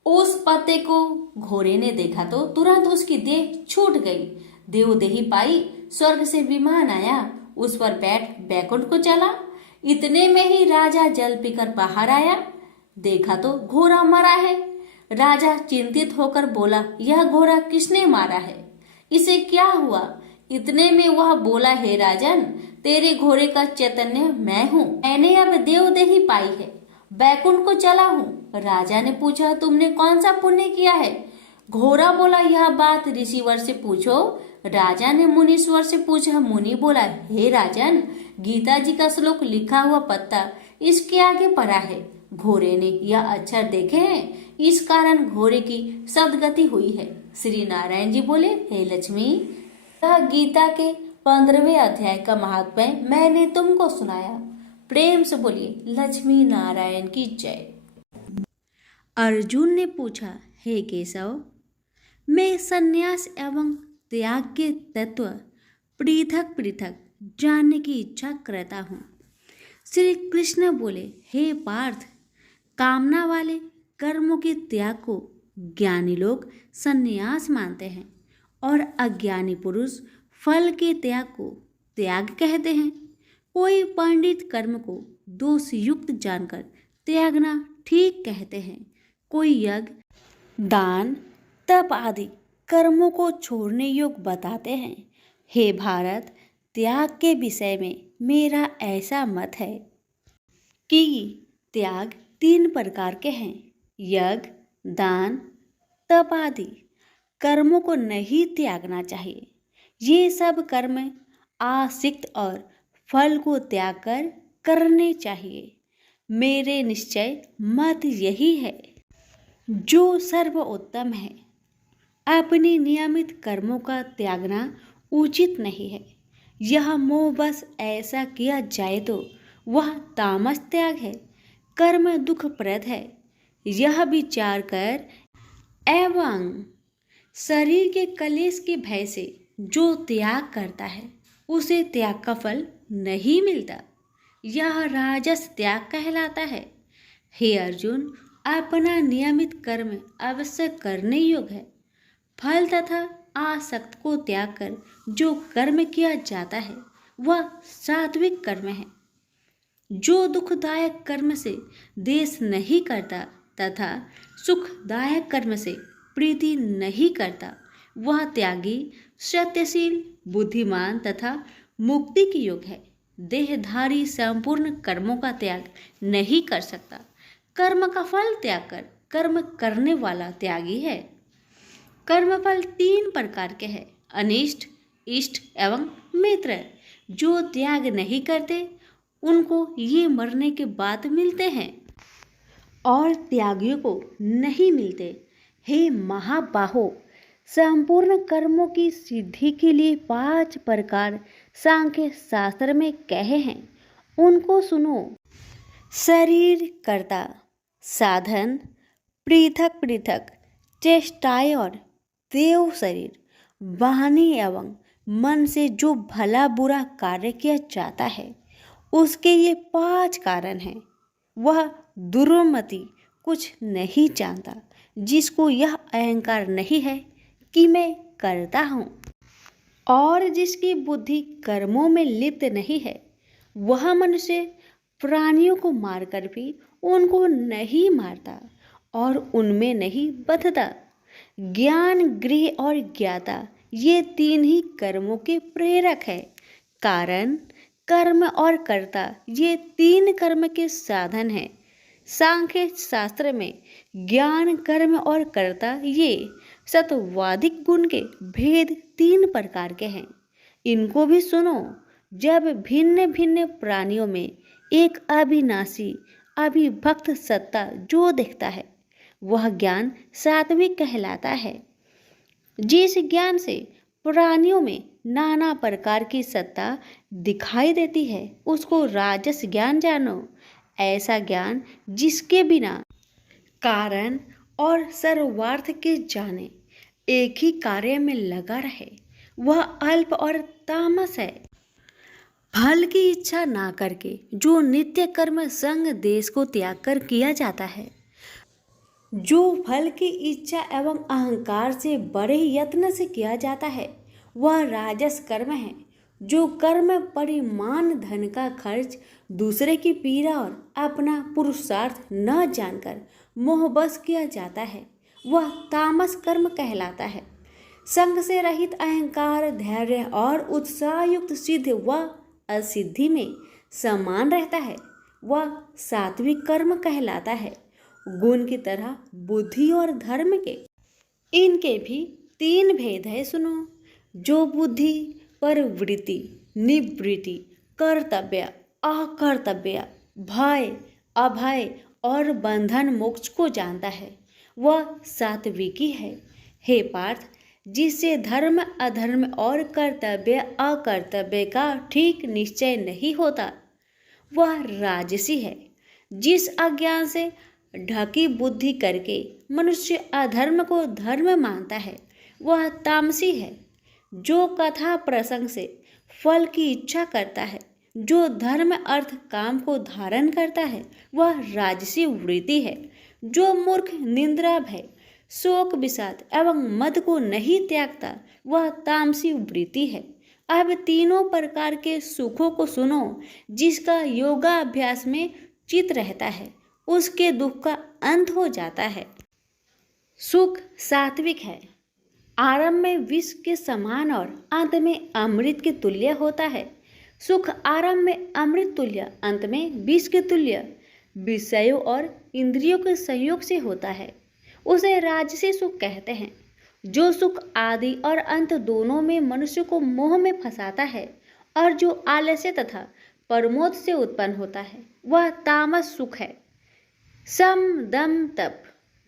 उस पत्ते को घोड़े ने देखा तो तुरंत उसकी देह छूट गई। देवदेही पाई। स्वर्ग से विमान आया, उस पर बैठ बैकुंठ को चला। इतने में ही राजा जल पीकर बाहर आया। देखा तो घोड़ा मरा है। राजा चिंतित होकर बोला, यह घोड़ा किसने मारा है? इसे क्या हुआ? इतने में वह बोला, हे राजन, तेरे घोड़े का चैतन्य मैं हूँ। मैंने अब देवदेही पाई है, बैकुंठ को चला हूँ। राजा ने पूछा, तुमने कौन सा पुण्य किया है? घोड़ा बोला, यह बात ऋषिवर से पूछो। राजा ने मुनीश्वर से पूछा। मुनि बोला, हे राजन, गीता जी का श्लोक लिखा हुआ पत्ता इसके आगे पड़ा है। घोड़े ने यह अक्षर देखे हैं, इस कारण घोड़े की सदगति हुई है। श्री नारायण जी बोले, हे लक्ष्मी, यह गीता के 15वें अध्याय का महात्म्य मैंने तुमको सुनाया। प्रेम से बोलिए लक्ष्मी नारायण की जय। अर्जुन ने पूछा, हे केशव, मैं संन्यास एवं त्याग के तत्व पृथक पृथक जानने की इच्छा करता हूँ। श्री कृष्ण बोले, हे पार्थ, कामना वाले कर्मों के त्याग को ज्ञानी लोग संन्यास मानते हैं और अज्ञानी पुरुष फल के त्याग को त्याग कहते हैं। कोई पंडित कर्म को दोष युक्त जानकर त्यागना ठीक कहते हैं। कोई यज्ञ, दान, तप आदि कर्मों को छोड़ने योग्य बताते हैं। हे भारत, त्याग के विषय में मेरा ऐसा मत है कि त्याग 3 प्रकार के हैं। यज्ञ, दान, तप आदि कर्मों को नहीं त्यागना चाहिए। ये सब कर्म आसक्त और फल को त्याग कर करने चाहिए। मेरे निश्चय मत यही है जो सर्वोत्तम है। अपने नियमित कर्मों का त्यागना उचित नहीं है। यह मोह बस ऐसा किया जाए तो वह तामस त्याग है, कर्म दुखप्रद है। यह विचार कर एवं शरीर के कलेश के भय से जो त्याग करता है उसे त्याग का फल नहीं मिलता। यह राजस त्याग कहलाता है। हे अर्जुन, अपना नियमित कर्म अवश्य करने योग्य है। फल तथा आसक्त को त्याग कर जो कर्म किया जाता है वह सात्विक कर्म है। जो दुखदायक कर्म से देश नहीं करता तथा सुखदायक कर्म से प्रीति नहीं करता वह त्यागी, सत्यशील, बुद्धिमान तथा मुक्ति के योग्य है। देहधारी संपूर्ण कर्मों का त्याग नहीं कर सकता। कर्म का फल त्याग कर कर्म करने वाला त्यागी है। कर्मफल 3 प्रकार के हैं, अनिष्ट, इष्ट एवं मित्र। जो त्याग नहीं करते उनको ये मरने के बाद मिलते हैं और त्यागियों को नहीं मिलते। हे महाबाहो, संपूर्ण कर्मों की सिद्धि के लिए 5 प्रकार सांख्य शास्त्र में कहे हैं, उनको सुनो। शरीर कर्ता, साधन, पृथक पृथक चेष्टाएं और देव शरीर, वाणी एवं मन से जो भला बुरा कार्य किया जाता है उसके ये 5 कारण हैं। वह दुर्मति कुछ नहीं जानता जिसको यह अहंकार नहीं है कि मैं करता हूँ, और जिसकी बुद्धि कर्मों में लिप्त नहीं है। वह मनुष्य प्राणियों को मारकर भी उनको नहीं मारता और उनमें नहीं बंधता। ज्ञान, गृह और ज्ञाता ये 3 ही कर्मों के प्रेरक है। कारण, कर्म और कर्ता ये 3 कर्म के साधन हैं। सांख्य शास्त्र में ज्ञान, कर्म और कर्ता ये सत्वाधिक गुण के भेद 3 प्रकार के हैं, इनको भी सुनो। जब भिन्न भिन्न प्राणियों में एक अविनाशी अविभक्त सत्ता जो दिखता है वह ज्ञान सात्विक कहलाता है। जिस ज्ञान से प्राणियों में नाना प्रकार की सत्ता दिखाई देती है उसको राजस ज्ञान जानो। ऐसा ज्ञान जिसके बिना कारण और सर्वार्थ के जाने एक ही कार्य में लगा रहे वह अल्प और तामस है। फल की इच्छा ना करके जो नित्य कर्म संग देश को त्याग कर किया जाता है, जो फल की इच्छा एवं अहंकार से बड़े यत्न से किया जाता है वह राजस कर्म है। जो कर्म परिमाण धन का खर्च दूसरे की पीड़ा और अपना पुरुषार्थ न जानकर मोहबस किया जाता है वह तामस कर्म कहलाता है। संग से रहित अहंकार, धैर्य और उत्साह युक्त सिद्ध व असिद्धि में समान रहता है वह सात्विक कर्म कहलाता है। गुण की तरह बुद्धि और धर्म के इनके भी 3 भेद है, सुनो। जो बुद्धि पर वृत्ति, निवृत्ति, कर्तव्य, अकर्तव्य, भय, अभय और बंधन मोक्ष को जानता है वह सात्विकी है। हे पार्थ, जिससे धर्म अधर्म और कर्तव्य अकर्तव्य का ठीक निश्चय नहीं होता वह राजसी है। जिस अज्ञान से ढकी बुद्धि करके मनुष्य अधर्म को धर्म मानता है वह तामसी है। जो कथा प्रसंग से फल की इच्छा करता है, जो धर्म अर्थ काम को धारण करता है वह राजसी वृत्ति है। जो मूर्ख निंद्रा, भय, शोक, विषाद एवं मद को नहीं त्यागता वह तामसी वृत्ति है। अब 3 प्रकार के सुखों को सुनो। जिसका योगाभ्यास में चित रहता है उसके दुख का अंत हो जाता है। सुख सात्विक है, आरंभ में विष के समान और अंत में अमृत के तुल्य होता है। सुख आरंभ में अमृत तुल्य, अंत में विष के तुल्य विषयों और इंद्रियों के संयोग से होता है, उसे राजसी सुख कहते हैं। जो सुख आदि और अंत दोनों में मनुष्य को मोह में फंसाता है और जो आलस्य तथा प्रमोद से उत्पन्न होता है वह तामस सुख है। सम, दम, तप,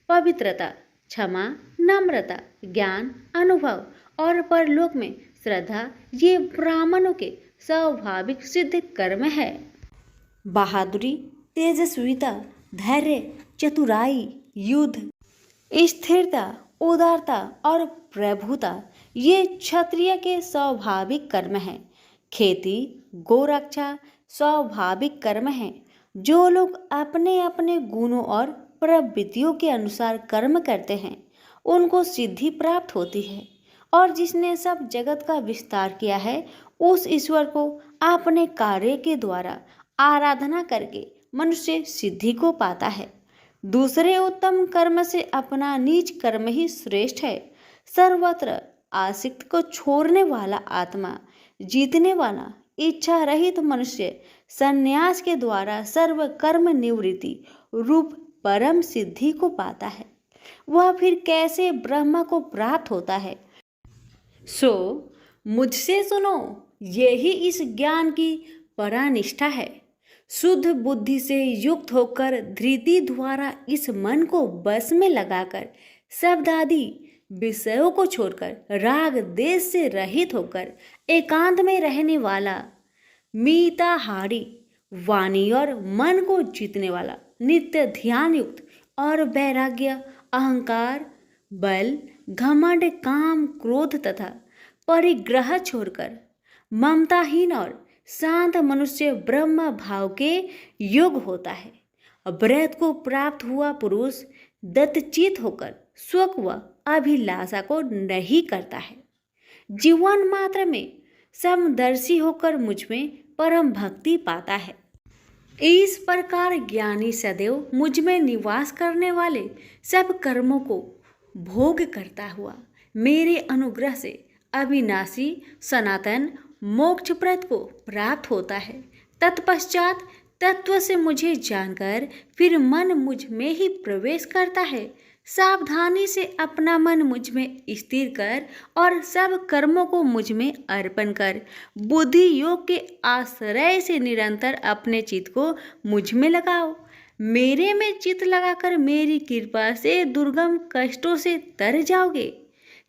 पवित्रता, क्षमा, नम्रता, ज्ञान, अनुभव और परलोक में श्रद्धा ये ब्राह्मणों के स्वाभाविक सिद्ध कर्म है। बहादुरी, तेजस्विता, धैर्य, चतुराई, युद्ध, स्थिरता, उदारता और प्रभुता ये क्षत्रिय के स्वाभाविक कर्म हैं। खेती, गोरक्षा स्वाभाविक कर्म हैं। जो लोग अपने अपने गुणों और प्रवृत्तियों के अनुसार कर्म करते हैं उनको सिद्धि प्राप्त होती है, और जिसने सब जगत का विस्तार किया है उस ईश्वर को अपने कार्य के द्वारा आराधना करके मनुष्य सिद्धि को पाता है। दूसरे उत्तम कर्म से अपना नीच कर्म ही श्रेष्ठ है। सर्वत्र आसक्त को छोड़ने वाला आत्मा जीतने वाला इच्छा रहित मनुष्य संन्यास के द्वारा सर्व कर्म निवृत्ति रूप परम सिद्धि को पाता है। वह फिर कैसे ब्रह्म को प्राप्त होता है? सो मुझसे सुनो, यही इस ज्ञान की परानिष्ठा है। शुद्ध बुद्धि से युक्त होकर धृति द्वारा इस मन को बस में लगाकर शब्द आदि विषयों को छोड़कर राग देश से रहित होकर एकांत में रहने वाला, मिताहारी, वाणी और मन को जीतने वाला, नित्य ध्यान युक्त और वैराग्य, अहंकार, बल, घमंड, काम, क्रोध तथा परिग्रह छोड़कर ममताहीन और शांत मनुष्य ब्रह्म भाव के योग होता है। व्रत को प्राप्त हुआ पुरुष दत्तचित होकर सुख व अभिलाषा को नहीं करता है। जीवन मात्र में समदर्शी होकर मुझ में परम भक्ति पाता है। इस प्रकार ज्ञानी सदैव मुझ में निवास करने वाले सब कर्मों को भोग करता हुआ मेरे अनुग्रह से अविनाशी सनातन मोक्षप्रद को प्राप्त होता है। तत्पश्चात तत्व से मुझे जानकर फिर मन मुझ में ही प्रवेश करता है। सावधानी से अपना मन मुझ में स्थिर कर और सब कर्मों को मुझ में अर्पण कर बुद्धि योग के आश्रय से निरंतर अपने चित्त को मुझ में लगाओ। मेरे में चित्त लगाकर मेरी कृपा से दुर्गम कष्टों से तर जाओगे।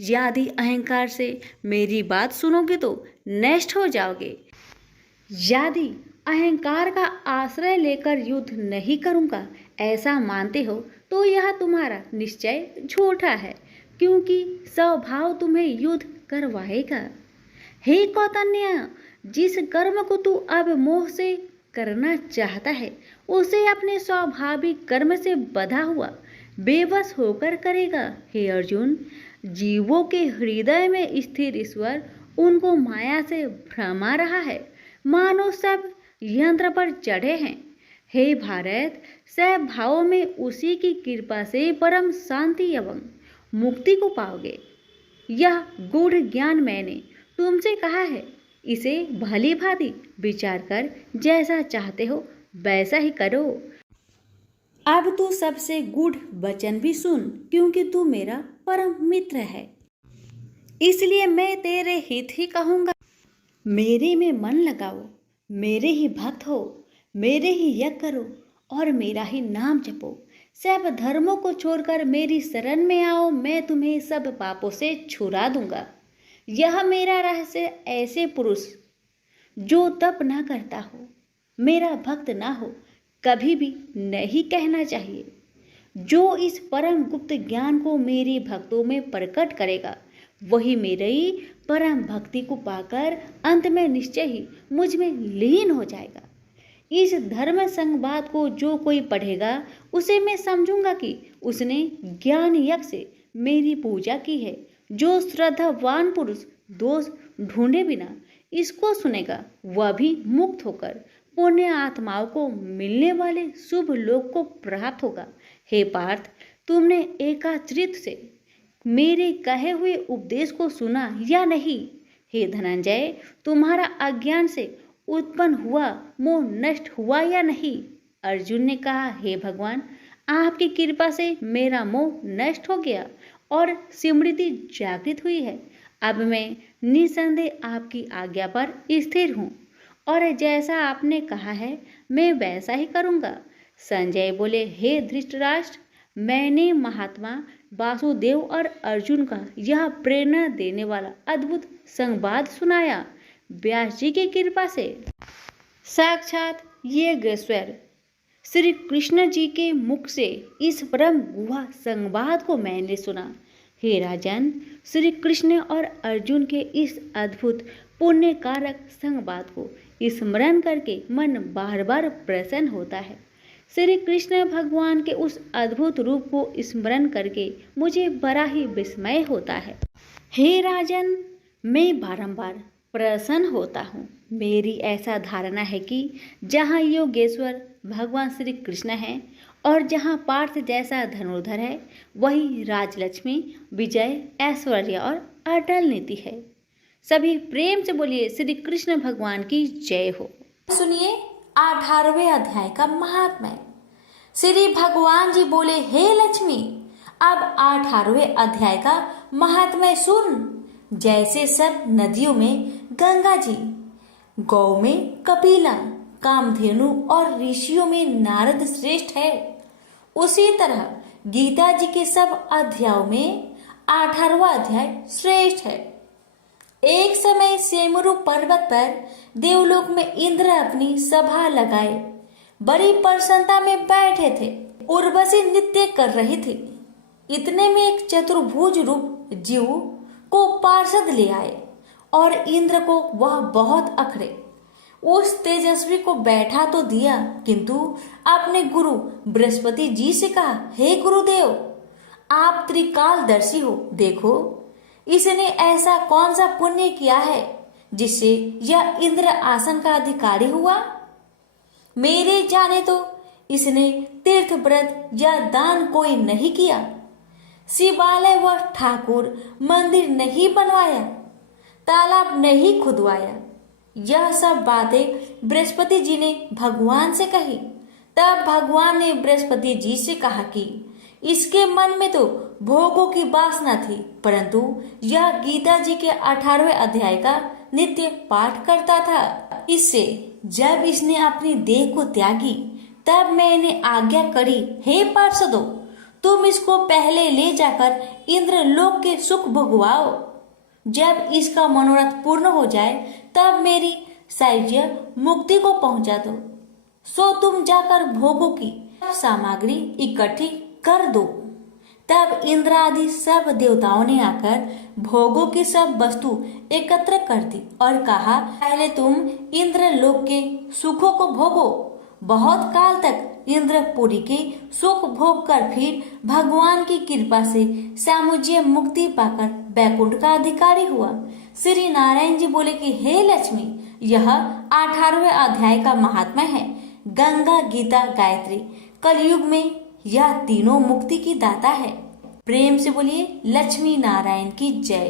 यदि अहंकार से मेरी बात सुनोगे तो नष्ट हो जाओगे। यदि अहंकार का आश्रय लेकर युद्ध नहीं करूँगा ऐसा मानते हो तो यह तुम्हारा निश्चय झूठा है, क्योंकि स्वभाव तुम्हें युद्ध करवाएगा। हे कौतन्य, जिस कर्म को तू अब मोह से करना चाहता है उसे अपने स्वाभाविक कर्म से बंधा हुआ बेबस होकर करेगा। हे अर्जुन, जीवों के हृदय में स्थिर ईश्वर उनको माया से भ्रमा रहा है, मानो सब यंत्र पर चढ़े हैं। हे भारत, सब भावों में उसी की कृपा से परम शांति एवं मुक्ति को पाओगे। यह गूढ़ ज्ञान मैंने तुमसे कहा है, इसे भली भांति विचार कर जैसा चाहते हो वैसा ही करो। अब तू सबसे गूढ़ वचन भी सुन, क्योंकि तू मेरा परम मित्र है, इसलिए मैं तेरे हित ही कहूँगा। मेरे में मन लगाओ, मेरे ही भक्त हो, मेरे ही यज्ञ करो और मेरा ही नाम जपो। सब धर्मों को छोड़कर मेरी शरण में आओ, मैं तुम्हें सब पापों से छुड़ा दूंगा। यह मेरा रहस्य ऐसे पुरुष जो तप ना करता हो, मेरा भक्त ना हो, कभी भी नहीं कहना चाहिए। जो इस परम गुप्त ज्ञान को मेरे भक्तों में प्रकट करेगा वही मेरी परम भक्ति को पाकर अंत में निश्चय ही मुझ में लीन हो जाएगा। इस धर्म संवाद को जो कोई पढ़ेगा उसे मैं समझूंगा कि उसने ज्ञान यज्ञ से मेरी पूजा की है। जो श्रद्धावान पुरुष दोष ढूंढे बिना इसको सुनेगा वह भी मुक्त होकर पुण्य आत्माओं को मिलने वाले शुभ लोक को प्राप्त होगा। हे पार्थ, तुमने एकाचित्त से मेरे कहे हुए उपदेश को सुना या नहीं? हे धनंजय, तुम्हारा अज्ञान से उत्पन्न हुआ मोह नष्ट हुआ या नहीं? अर्जुन ने कहा, हे भगवान, आपकी कृपा से मेरा मोह नष्ट हो गया और स्मृति जागृत हुई है। अब मैं निसंदेह आपकी आज्ञा पर स्थिर हूँ और जैसा आपने कहा है मैं वैसा ही करूँगा। संजय बोले, हे धृतराष्ट्र, मैंने महात्मा वासुदेव और अर्जुन का यह प्रेरणा देने वाला अद्भुत संवाद सुनाया व्यास जी की कृपा से। साक्षात योगेश्वर श्री कृष्ण जी के मुख से इस परम गुहा संवाद को मैंने सुना। हे राजन, श्री कृष्ण और अर्जुन के इस अद्भुत पुण्य कारक संवाद को स्मरण करके मन बार बार प्रसन्न होता है। श्री कृष्ण भगवान के उस अद्भुत रूप को स्मरण करके मुझे बड़ा ही विस्मय होता है। हे राजन, मैं बारंबार प्रसन्न होता हूँ। मेरी ऐसा धारणा है कि जहाँ योगेश्वर भगवान श्री कृष्ण है और जहाँ पार्थ जैसा धनुर्धर है, वही राजलक्ष्मी, विजय, ऐश्वर्य और अटल नीति है। सभी प्रेम से बोलिए श्री कृष्ण भगवान की जय हो। सुनिए 18वें अध्याय का महात्म्य। श्री भगवान जी बोले, हे लक्ष्मी, अब 18वें अध्याय का महात्म्य सुन। जैसे सब नदियों में गंगा जी, गौ में कपिला, कामधेनु और ऋषियों में नारद श्रेष्ठ है, उसी तरह गीता जी के सब अध्यायों में 18वां अध्याय श्रेष्ठ है। एक समय सेमरु पर्वत पर देवलोक में इंद्र अपनी सभा लगाए बड़ी प्रसन्नता में बैठे थे। उर्वशी नृत्य कर रही थी। इतने में एक चतुर्भुज रूप जीव को पार्षद ले आए और इंद्र को वह बहुत अखरे। उस तेजस्वी को बैठा तो दिया, किंतु अपने गुरु बृहस्पति जी से कहा, हे गुरुदेव, आप त्रिकालदर्शी हो, देखो इसने ऐसा कौन सा पुण्य किया है जिससे यह इंद्र आसन का अधिकारी हुआ। मेरे जाने तो इसने तीर्थ व्रत या दान कोई नहीं किया, शिवालय व ठाकुर मंदिर नहीं बनवाया, तालाब नहीं खुदवाया। यह सब बातें बृहस्पति जी ने भगवान से कही। तब भगवान ने बृहस्पति जी से कहा कि इसके मन में तो भोगों की वासना थी, परंतु यह गीता जी के 18वें अध्याय का नित्य पाठ करता था। इससे जब इसने अपनी देह को त्यागी, तब मैंने आज्ञा करी, हे पार्षदों, तुम इसको पहले ले जाकर इंद्र लोक के सुख भोगवाओ। जब इसका मनोरथ पूर्ण हो जाए, तब मेरी सायुज्य मुक्ति को पहुंचा दो। सो तुम जाकर भोगों की सामग्री इकट्ठी कर दो। तब इंद्र आदि सब देवताओं ने आकर भोगों की सब वस्तु एकत्र कर दी और कहा, पहले तुम इंद्र लोक के सुखों को भोगो। बहुत काल तक इंद्रपुरी के सुख भोग कर फिर भगवान की कृपा से सामुज्य मुक्ति पाकर बैकुंठ का अधिकारी हुआ। श्री नारायण जी बोले कि हे लक्ष्मी, यह 18वें अध्याय का महात्मा है। गंगा, गीता, गायत्री कलयुग में यह तीनों मुक्ति की दाता है। प्रेम से बोलिए लक्ष्मी नारायण की जय।